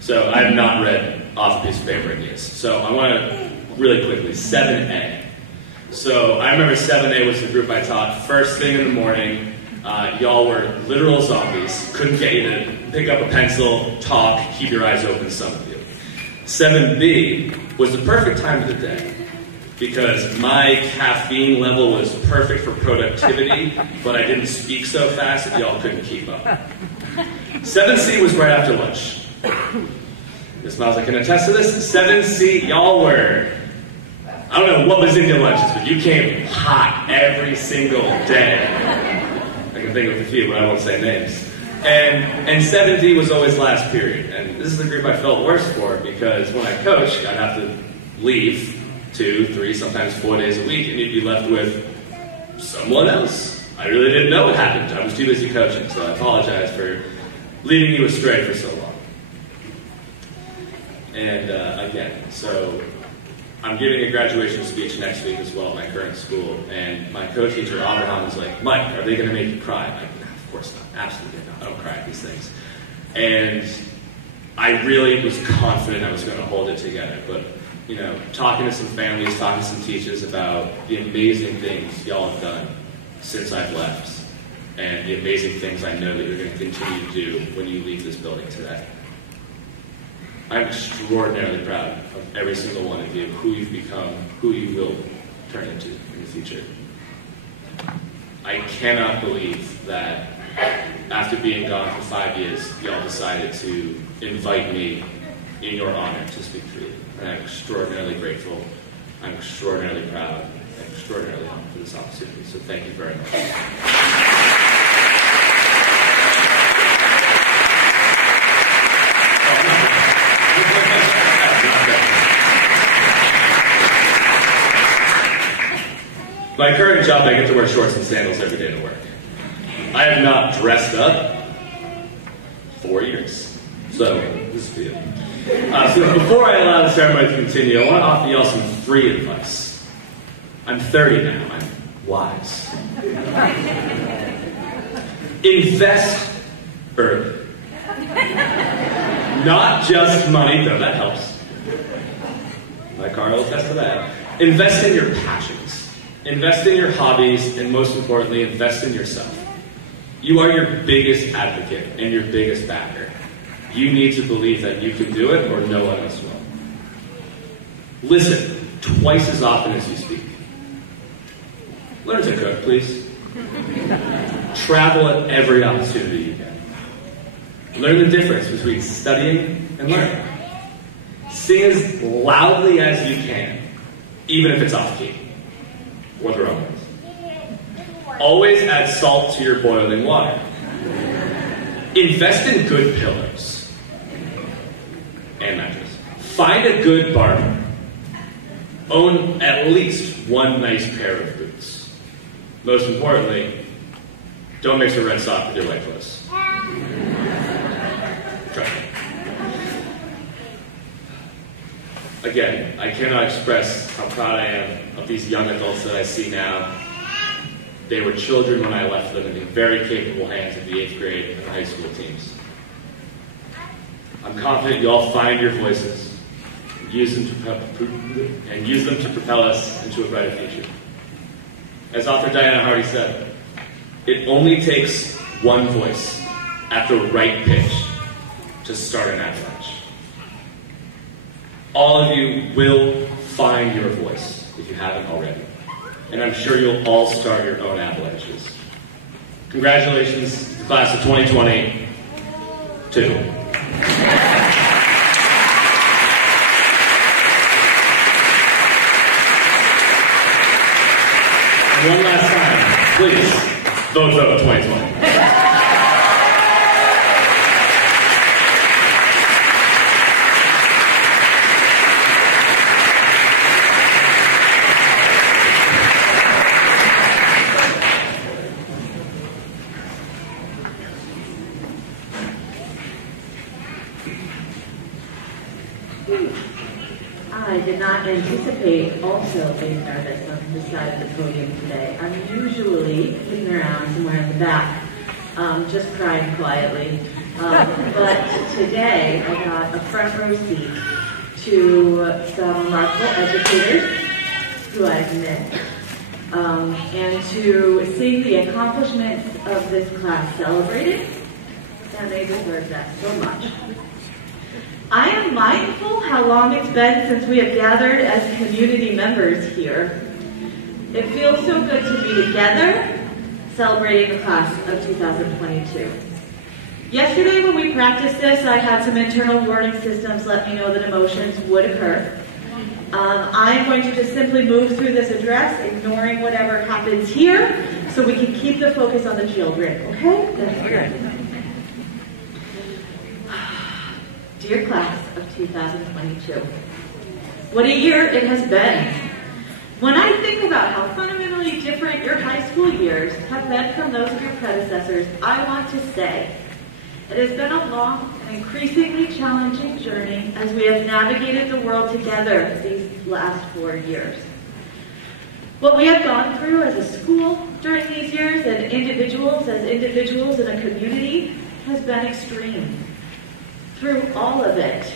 So I have not read off a piece of paper in years. So I want to really quickly, 7A. So I remember 7A was the group I taught first thing in the morning. Y'all were literal zombies. Couldn't get you to pick up a pencil, talk, keep your eyes open, some of you. 7B was the perfect time of the day because my caffeine level was perfect for productivity, but I didn't speak so fast that y'all couldn't keep up. 7C was right after lunch. Ms. Miles, I can attest to this. 7C, y'all were, I don't know what was in your lunches, but you came hot every single day. I can think of a few, but I won't say names. And 7D was always last period. And this is the group I felt worse for because when I coached, I'd have to leave 2, 3, sometimes 4 days a week, and you'd be left with someone else. I really didn't know what happened. I was too busy coaching, so I apologize for leading you astray for so long. And again, so I'm giving a graduation speech next week as well at my current school, and my co-teacher, Abraham, was like, Mike, are they going to make you cry? I'm like, no, of course not. Absolutely not. I don't cry at these things. And I really was confident I was going to hold it together, but you know, talking to some families, talking to some teachers about the amazing things y'all have done since I've left, and the amazing things I know that you're going to continue to do when you leave this building today. I'm extraordinarily proud of every single one of you, who you've become, who you will turn into in the future. I cannot believe that after being gone for 5 years, y'all decided to invite me in your honor to speak freely. And I'm extraordinarily grateful, I'm extraordinarily proud, I'm extraordinarily humbled for this opportunity. So thank you very much. My current job, I get to wear shorts and sandals every day to work. I have not dressed up 4 years. So, this is for you. So before I allow the ceremony to continue, I want to offer y'all some free advice. I'm 30 now. I'm wise. Invest early. Not just money, though that helps. My car will attest to that. Invest in your passions. Invest in your hobbies, and most importantly, invest in yourself. You are your biggest advocate and your biggest backer. You need to believe that you can do it or no one else will. Listen twice as often as you speak. Learn to cook, please. Travel at every opportunity you can. Learn the difference between studying and learning. Sing as loudly as you can, even if it's off-key or the wrong ones. Always add salt to your boiling water. Invest in good pillows and mattress. Find a good barber. Own at least one nice pair of boots. Most importantly, don't mix a red sock with your white clothes. Try it. Again, I cannot express how proud I am of these young adults that I see now. They were children when I left them in the very capable hands of the 8th grade and high school teams. I'm confident you all find your voices and use them to propel us into a brighter future. As author Diana Hardy said, it only takes one voice at the right pitch to start an avalanche. All of you will find your voice if you haven't already. And I'm sure you'll all start your own avalanches. Congratulations to the class of 2022. And one last time, please, vote 2020. I did not anticipate also being nervous on this side of the podium today. I'm usually sitting around somewhere in the back, just crying quietly. But today I got a front row seat to some remarkable educators who I've met, and to see the accomplishments of this class celebrated, and they deserve that so much. I am mindful how long it's been since we have gathered as community members here. It feels so good to be together, celebrating the class of 2022. Yesterday when we practiced this, I had some internal warning systems let me know that emotions would occur. I'm going to just simply move through this address, ignoring whatever happens here, so we can keep the focus on the children, okay? That's good. Dear class of 2022, what a year it has been. When I think about how fundamentally different your high school years have been from those of your predecessors, I want to say it has been a long and increasingly challenging journey as we have navigated the world together these last 4 years. What we have gone through as a school during these years and as individuals in a community has been extreme. Through all of it,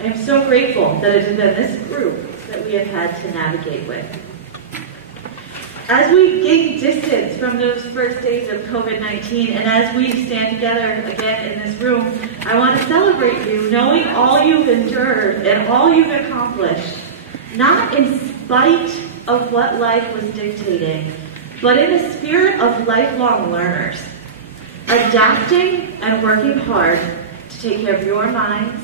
I am so grateful that it has been this group that we have had to navigate with. As we gain distance from those first days of COVID-19, and as we stand together again in this room, I want to celebrate you, knowing all you've endured and all you've accomplished, not in spite of what life was dictating, but in a spirit of lifelong learners, adapting and working hard to take care of your minds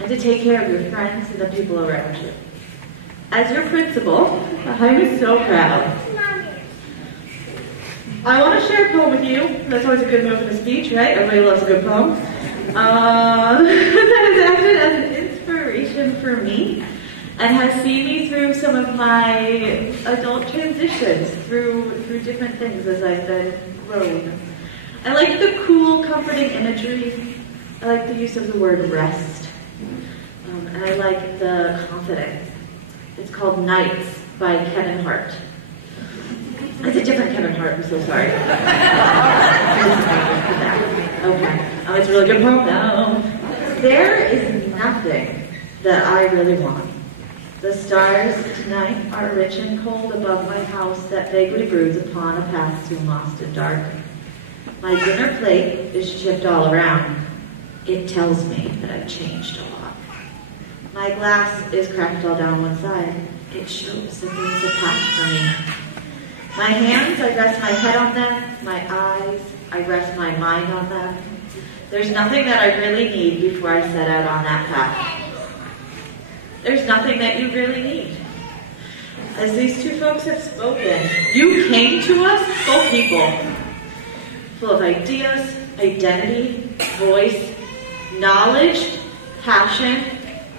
and to take care of your friends and the people around you. As your principal, I'm so proud. I want to share a poem with you. That's always a good move in a speech, right? Everybody loves a good poem. That has acted as an inspiration for me and has seen me through some of my adult transitions, through different things as I've been grown. I like the cool, comforting imagery. I like the use of the word rest. And I like the confidence. It's called Nights by Kevin Hart. It's a different Kevin Hart, I'm so sorry. Okay. Oh, it's a really good poem. No. There is nothing that I really want. The stars tonight are rich and cold above my house that vaguely broods upon a path soon lost and dark. My dinner plate is chipped all around. It tells me that I've changed a lot. My glass is cracked all down one side. It shows that things have passed for me. My hands, I rest my head on them. My eyes, I rest my mind on them. There's nothing that I really need before I set out on that path. There's nothing that you really need. As these two folks have spoken, you came to us full people, full of ideas, identity, voice, knowledge, passion,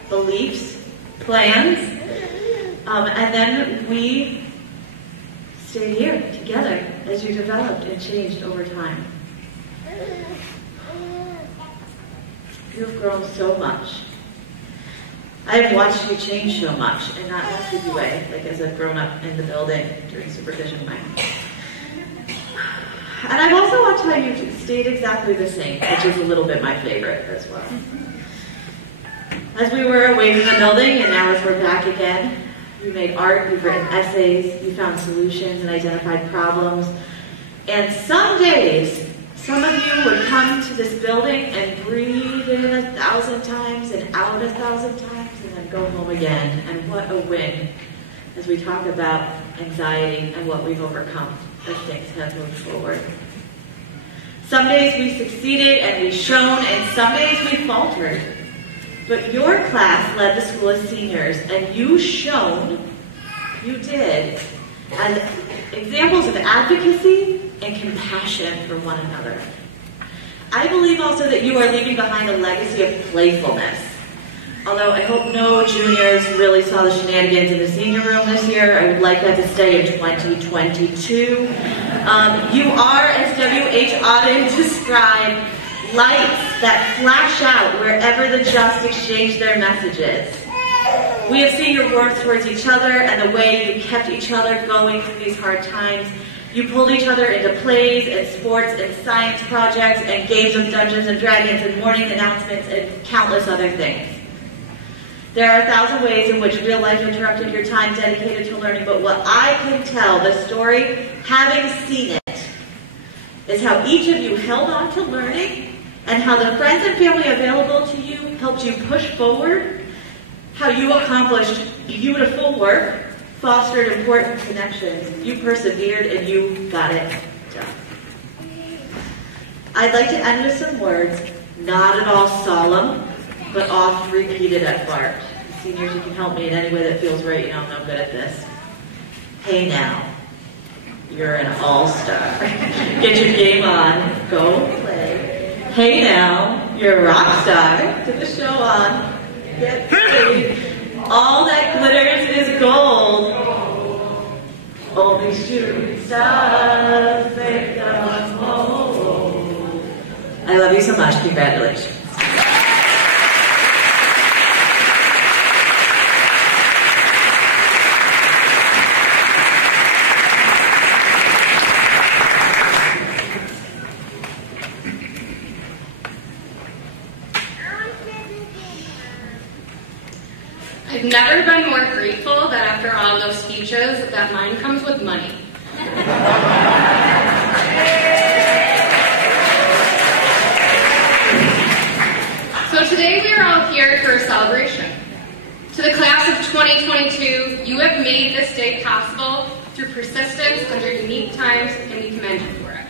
beliefs, plans, and then we stayed here together as you developed and changed over time. You've grown so much. I have watched you change so much, and not in a creepy way, like as I've grown up in the building during supervision time. And I've also watched how you stayed exactly the same, which is a little bit my favorite as well. As we were away from the building, and now as we're back again, you made art, you've written essays, you found solutions and identified problems. And some days, some of you would come to this building and breathe in 1,000 times and out 1,000 times and then go home again. And what a win as we talk about anxiety and what we've overcome as things have moved forward. Some days we succeeded and we shone, and some days we faltered. But your class led the school as seniors, and you shone, you did, as examples of advocacy and compassion for one another. I believe also that you are leaving behind a legacy of playfulness. Although I hope no juniors really saw the shenanigans in the senior room this year, I would like that to stay in 2022. You are, as W.H. Auden described, lights that flash out wherever the just exchange their messages. We have seen your warmth towards each other and the way you kept each other going through these hard times. You pulled each other into plays and sports and science projects and games of Dungeons and Dragons and morning announcements and countless other things. There are 1,000 ways in which real life interrupted your time dedicated to learning, but what I can tell, the story, having seen it, is how each of you held on to learning and how the friends and family available to you helped you push forward, how you accomplished beautiful work, fostered important connections, you persevered, and you got it done. I'd like to end with some words, not at all solemn, but oft repeated at BART. Seniors, you can help me in any way that feels right. You know I'm no good at this. Hey now, you're an all-star. Get your game on. Go play. Hey now, you're a rock star. Get the show on. Get paid. All that glitters is gold. Only shooting stars make them whole. I love you so much. Congratulations. I've never been more grateful that after all those speeches that mine comes with money. So today we are all here for a celebration. To the class of 2022, you have made this day possible through persistence under unique times, and we commend you for it.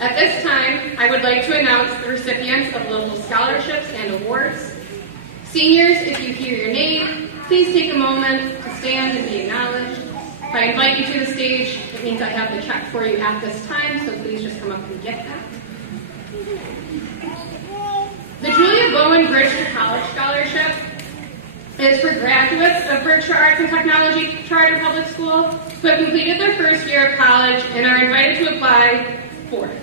At this time, I would like to announce the recipients of local scholarships and awards. Seniors, if you hear your name, please take a moment to stand and be acknowledged. If I invite you to the stage, it means I have the check for you at this time, so please just come up and get that. The Julia Bowen Bridge to College Scholarship is for graduates of Berkshire Arts and Technology Charter Public School who have completed their first year of college and are invited to apply for it.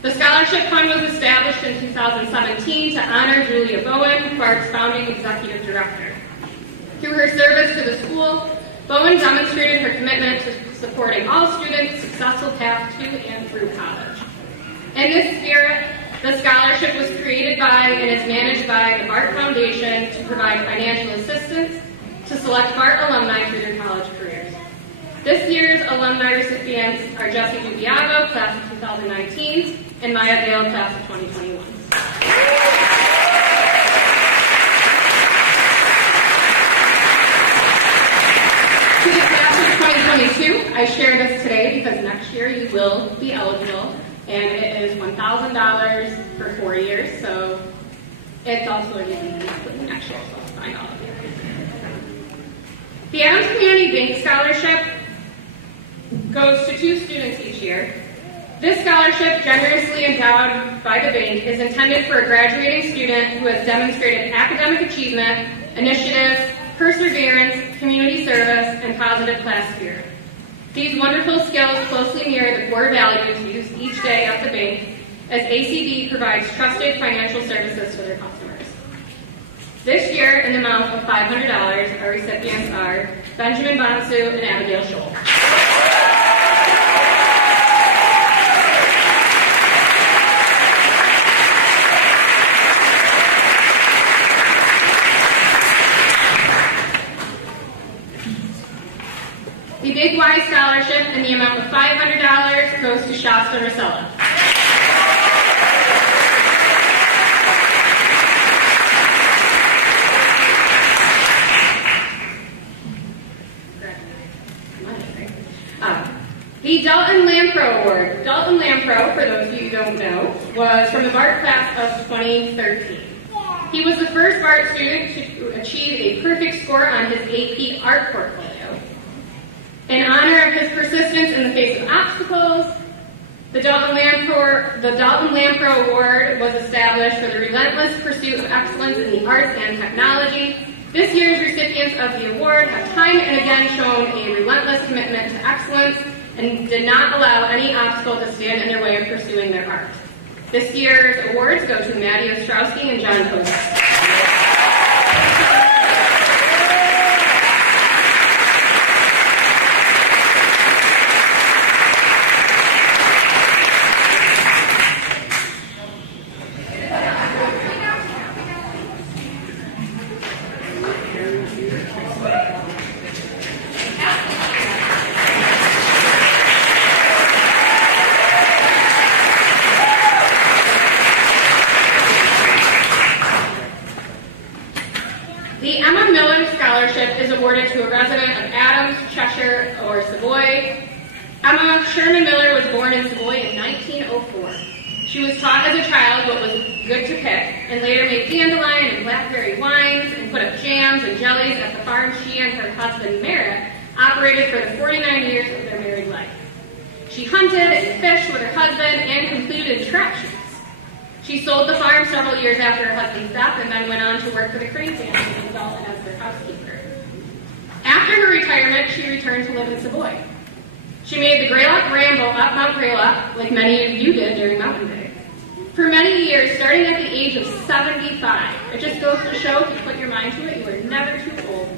The scholarship fund was established in 2017 to honor Julia Bowen, BART's founding executive director. Through her service to the school, Bowen demonstrated her commitment to supporting all students' successful path to and through college. In this spirit, the scholarship was created by and is managed by the BART Foundation to provide financial assistance to select BART alumni through their college careers. This year's alumni recipients are Jesse Dubiago, class of 2019, and Maya Dale, class of 2021. To the class of 2022, I share this today because next year you will be eligible, and it is $1,000 for 4 years, so it's also a unique next year, so I'll find all of you. The Adams Community Bank Scholarship goes to 2 students each year. This scholarship, generously endowed by the bank, is intended for a graduating student who has demonstrated academic achievement, initiative, perseverance, community service, and positive class spirit. These wonderful skills closely mirror the core values used each day at the bank, as ACB provides trusted financial services to their customers. This year, in the amount of $500, our recipients are Benjamin Bonsu and Abigail Scholl. The Big Y Scholarship in the amount of $500 goes to Shasta Rosella. The Dalton Lampro Award. Dalton Lampro, for those of you who don't know, was from the BART class of 2013. He was the first BART student to achieve a perfect score on his AP art portfolio. In honor of his persistence in the face of obstacles, the Dalton Lampro Award was established for the relentless pursuit of excellence in the arts and technology. This year's recipients of the award have time and again shown a relentless commitment to excellence and did not allow any obstacle to stand in their way of pursuing their art. This year's awards go to Maddie Ostrowski and John Kovac. The Emma Miller Scholarship is awarded to a resident of Adams, Cheshire, or Savoy. Emma Sherman Miller was born in Savoy in 1904. She was taught as a child what was good to pick, and later made dandelion and blackberry wines, and put up jams and jellies at the farm she and her husband, Merritt, operated for the 49 years of their married life. She hunted and fished with her husband and completed trap shoots. She sold the farm several years after her husband's death and then went on to work for the Crane family in Dalton as their housekeeper. After her retirement, she returned to live in Savoy. She made the Greylock ramble up Mount Greylock, like many of you did during Mountain Day. For many years, starting at the age of 75, it just goes to show, if you put your mind to it, you are never too old.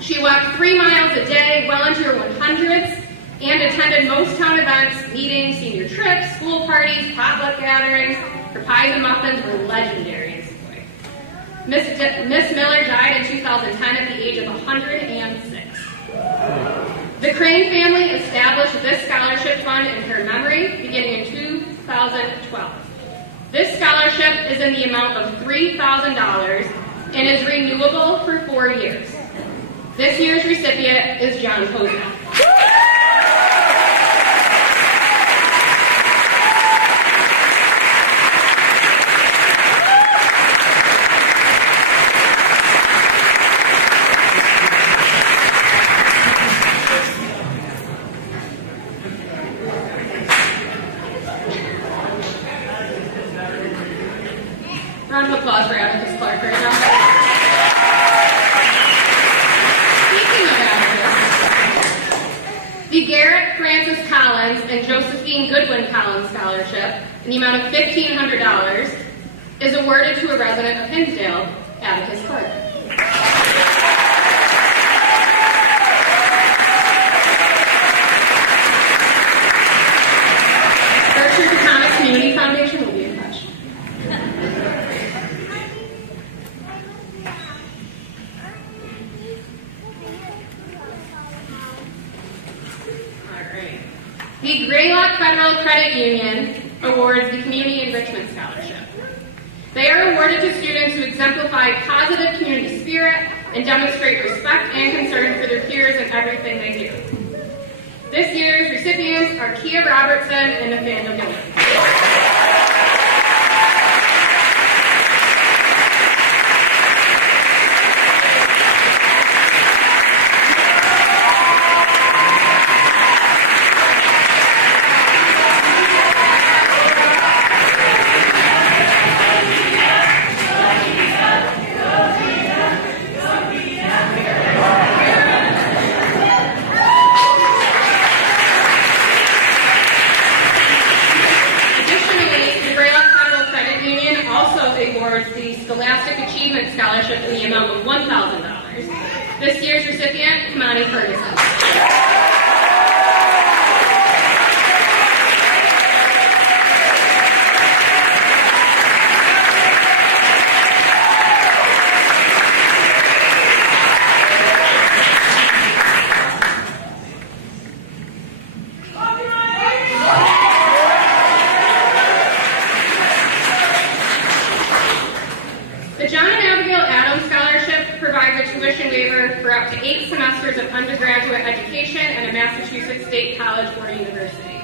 She walked 3 miles a day, well into her 100s, and attended most town events, meetings, senior trips, school parties, potluck gatherings. Her pies and muffins were legendary in Savoy. Miss Miller died in 2010 at the age of 106. The Crane family established this scholarship fund in her memory beginning in 2012. This scholarship is in the amount of $3,000 and is renewable for 4 years. This year's recipient is John Posner. Round of applause for Abigail Clark right now. Speaking of Abigail, the Garrett Francis Collins and Josephine Goodwin Collins Scholarship in the amount of $1,500 is awarded to a resident of Hinsdale, Atticus Clark. Berkshire County Community Foundation will be in touch. The Greylock Federal Credit Union awards the Community Enrichment Scholarship. They are awarded to students who exemplify positive community spirit and demonstrate respect and concern for their peers in everything they do. This year's recipients are Kia Robertson and Nathaniel Gilman. Scholarship in the amount of $1,000. This year's recipient, Kamani Ferguson. Up to 8 semesters of undergraduate education at a Massachusetts State College or university.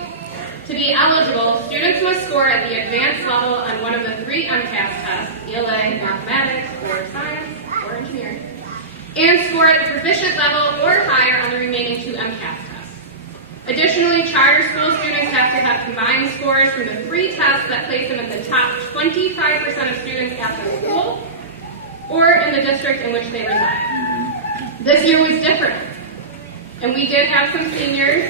To be eligible, students must score at the advanced level on one of the 3 MCAS tests, ELA, mathematics, or science, or engineering, and score at the proficient level or higher on the remaining 2 MCAS tests. Additionally, charter school students have to have combined scores from the 3 tests that place them in the top 25% of students at their school or in the district in which they reside. This year was different, and we did have some seniors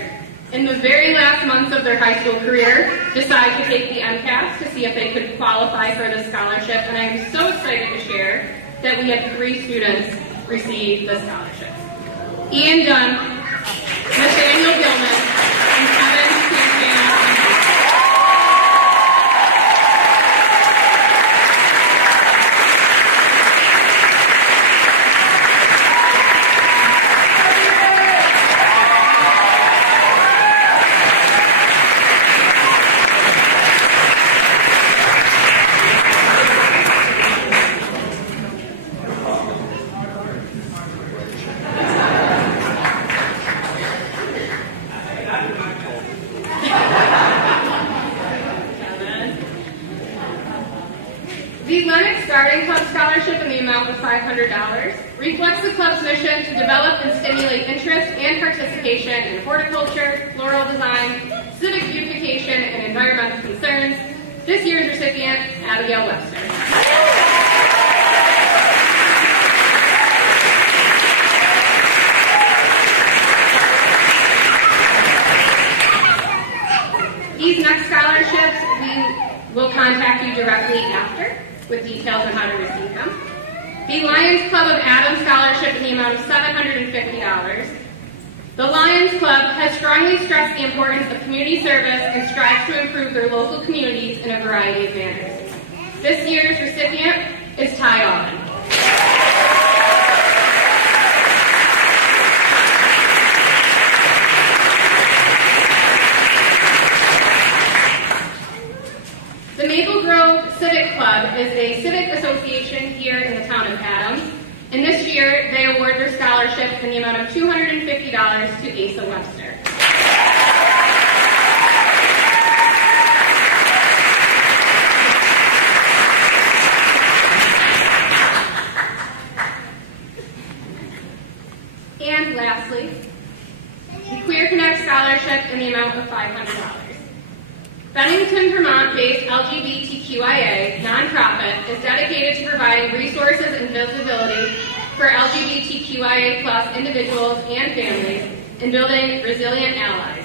in the very last months of their high school career decide to take the MCAS to see if they could qualify for the scholarship, and I am so excited to share that we had 3 students receive the scholarship. Ian Dunn, Nathaniel Gilman, and Kevin Santana. scholarship in the amount of $500 reflects the club's mission to develop and stimulate interest and participation in horticulture, floral design, civic beautification, and environmental concerns. This year's recipient, Abigail Webster. These next scholarships, we will contact you directly after with details on how to receive them. The Lions Club of Adams Scholarship in the amount of $750. The Lions Club has strongly stressed the importance of community service and strives to improve their local communities in a variety of manners. This year's recipient is Ty Allen. The Maple Grove Civic Club is a civic association here in the town of Adams, and this year they award their scholarship in the amount of $250 to Asa Webster. And lastly, the Queer Connect Scholarship in the amount of $500. Bennington, Vermont-based LGBTQIA nonprofit is dedicated to providing resources and visibility for LGBTQIA+ individuals and families and building resilient allies.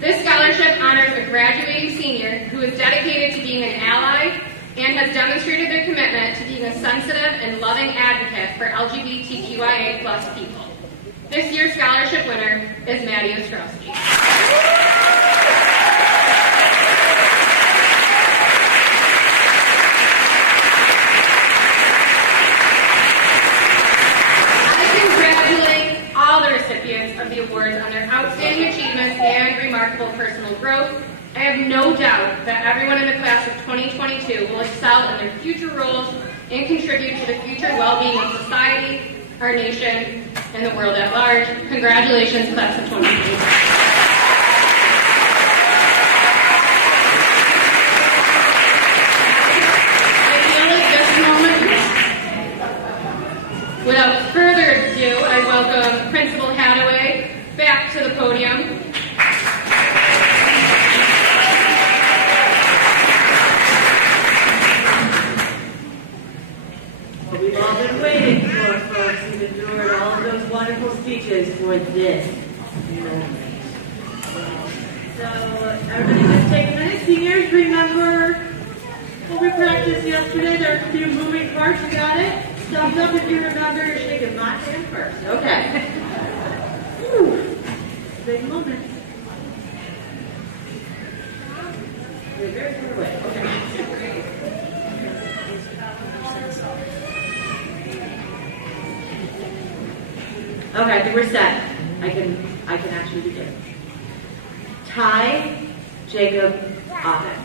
This scholarship honors a graduating senior who is dedicated to being an ally and has demonstrated their commitment to being a sensitive and loving advocate for LGBTQIA+ people. This year's scholarship winner is Maddie Ostrowski. Of the awards on their outstanding achievements and remarkable personal growth. I have no doubt that everyone in the class of 2022 will excel in their future roles and contribute to the future well-being of society, our nation, and the world at large. Congratulations, class of 2022. Without further ado, I welcome Principal Hadaway back to the podium. What we've all been waiting for, folks. We've endured all of those wonderful speeches for this moment. So, everybody just take a minute. Seniors, remember what we practiced yesterday? There's a few moving parts. You got it? Thumbs up if you remember to shake a my hand first. Okay. Whew. Big moment. You're very far away. Okay. Okay, I think we're set. I can actually begin. Ty Jacob Otten.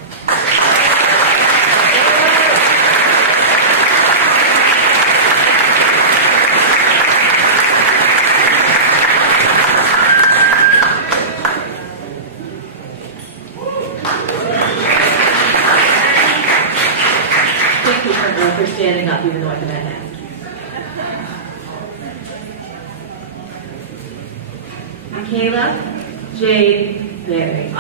For standing up, even though I can ask. Michaela Jade Berry.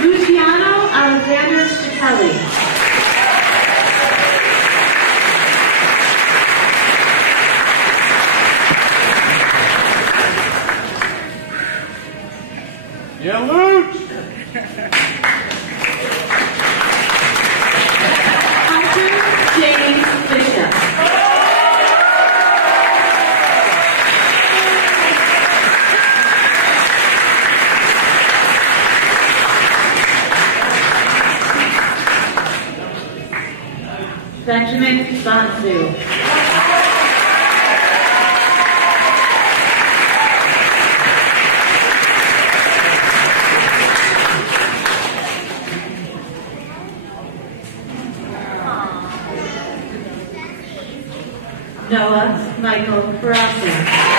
Luciano Alexander Kelly. Yeah, Luke! Hunter James Bishop. Benjamin Bansu. Noah Michael Barassa.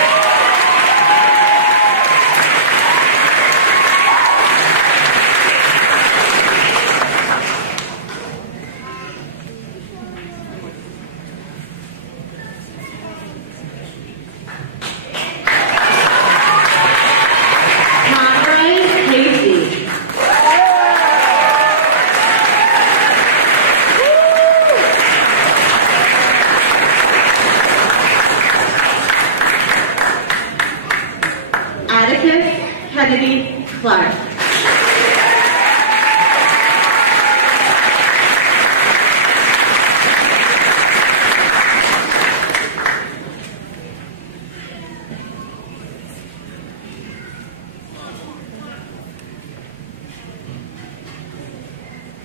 Clark.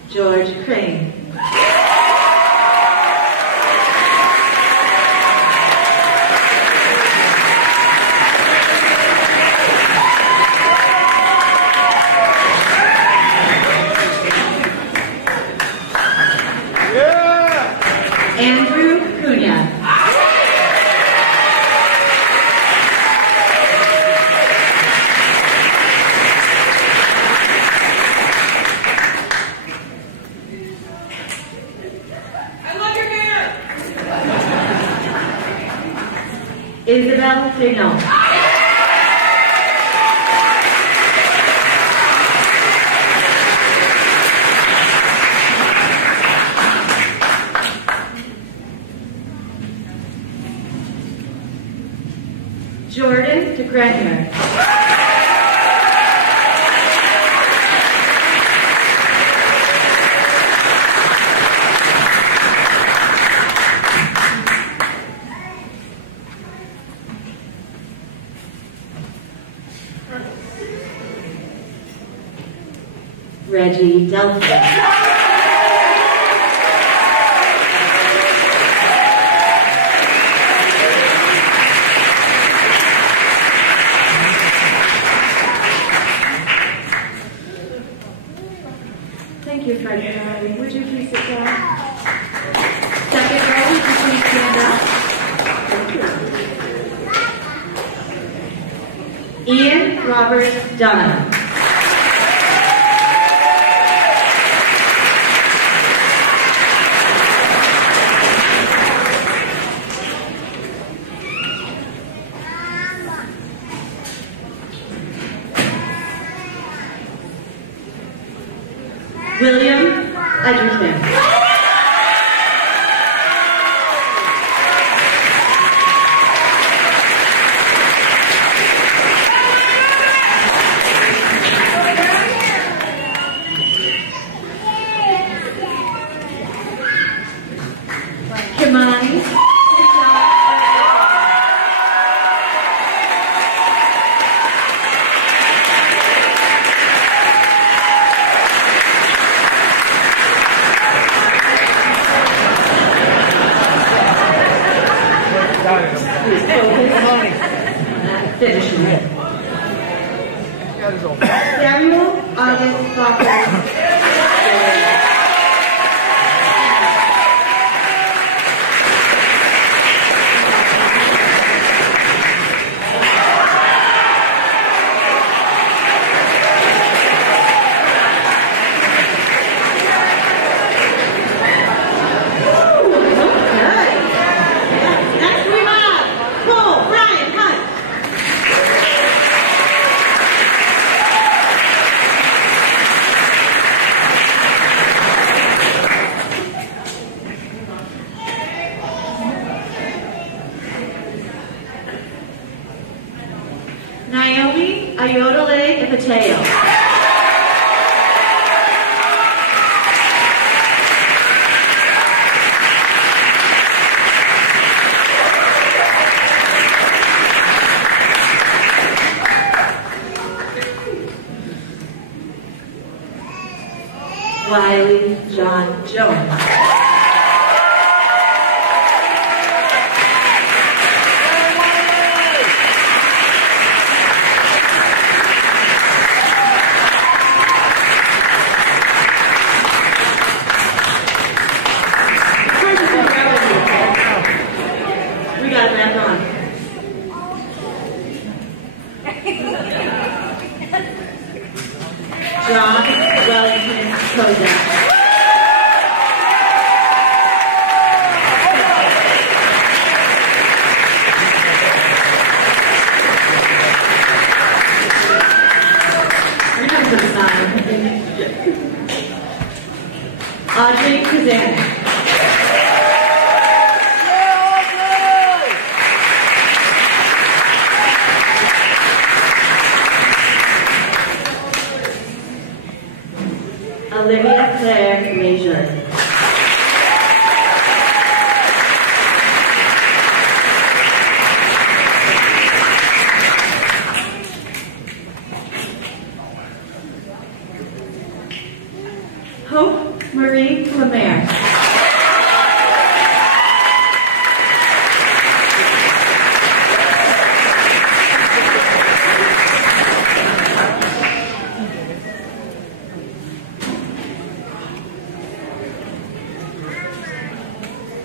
George Crane. Isabel Signal. Jordan DeGrenier. Reggie Dalton. Thank you, Freddie and Riley. Would you please sit down? Second row, would you please stand up? Ian Robert Dunham. William Edgerton. Kimani. Samuel August Walker. Naomi Ayodele Ipateo. Wiley John Jones.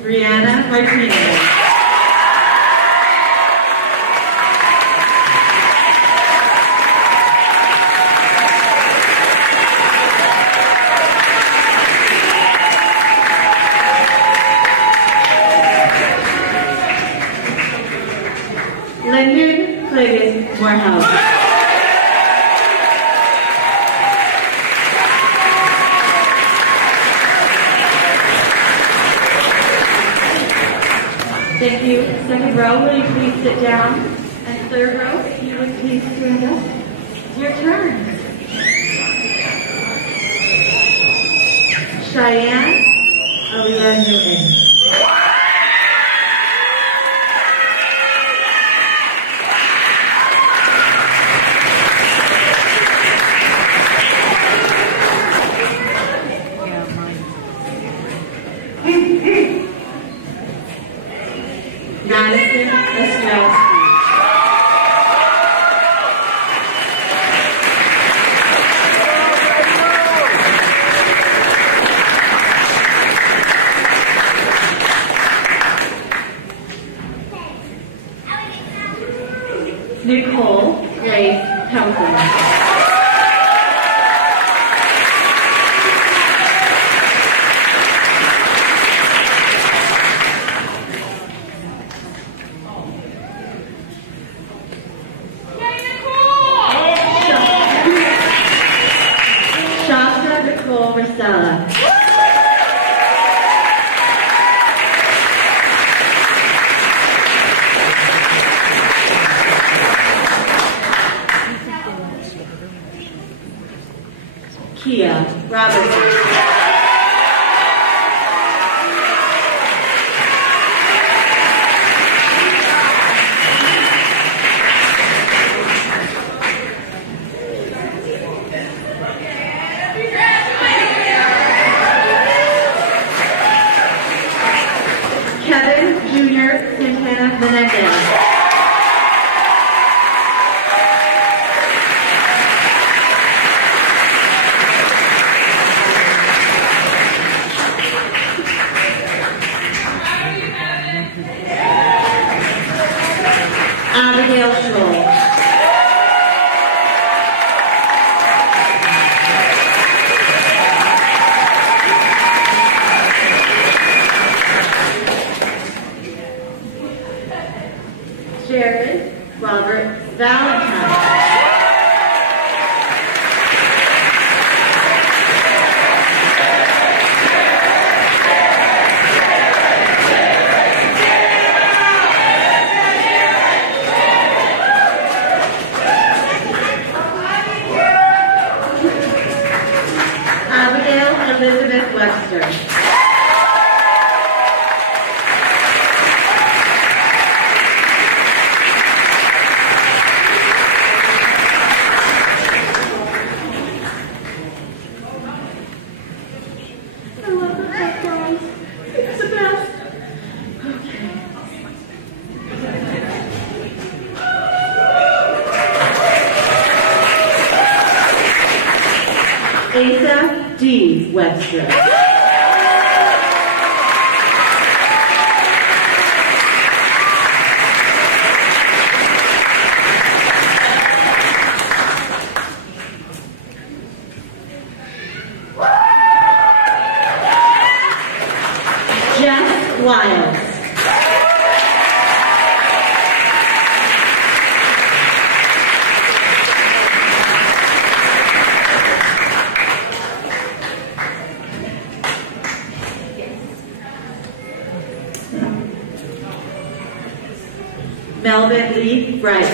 Brianna Martinez. Lyndon Clayton Morehouse. Thank you. Second row, will you please sit down? And third row, if you would please stand up. It's your turn. Cheyenne Aaliyah Newton. Madison Ostrowski. Nicole Grace Pelton. Kia Robertson. Kevin Jr. Santana Menendez. Abigail Scholl. Jared Robert Valentine. Elizabeth Webster. I love the backgrounds. It's the best. Okay. Asa D. Webster. Jeff Wiles. Melvin Lee Bright.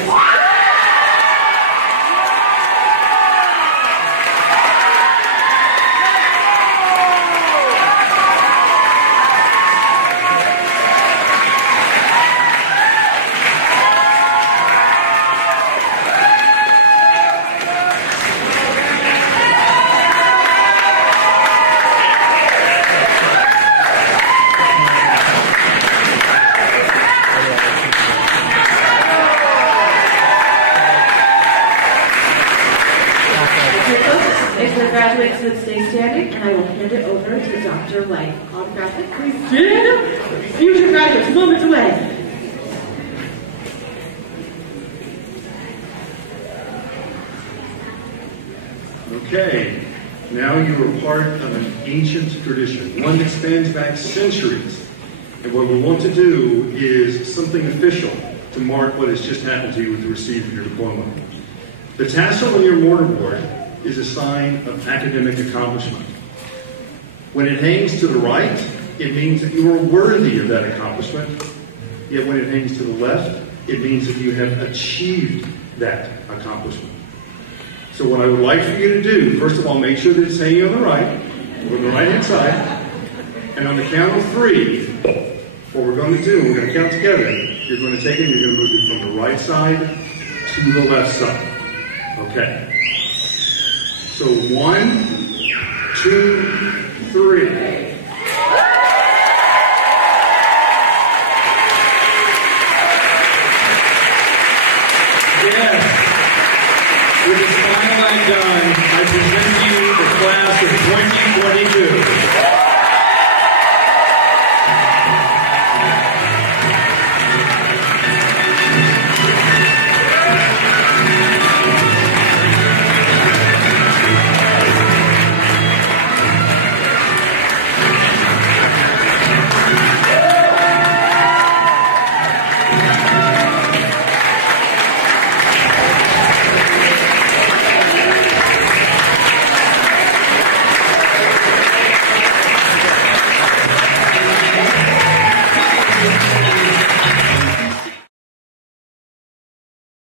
Graduates would stay standing, and I will hand it over to Dr. White. All the graduates, please stand up. graduates, moments away. Okay, now you are part of an ancient tradition, one that spans back centuries. And what we want to do is something official to mark what has just happened to you with the receipt of your diploma. The tassel on your mortarboard is a sign of academic accomplishment. When it hangs to the right, it means that you are worthy of that accomplishment. Yet when it hangs to the left, it means that you have achieved that accomplishment. So what I would like for you to do, first of all, make sure that it's hanging on the right, on the right-hand side. And on the count of 3, what we're going to do, we're going to count together. You're going to take it and you're going to move it from the right side to the left side. Okay. So 1, 2, 3.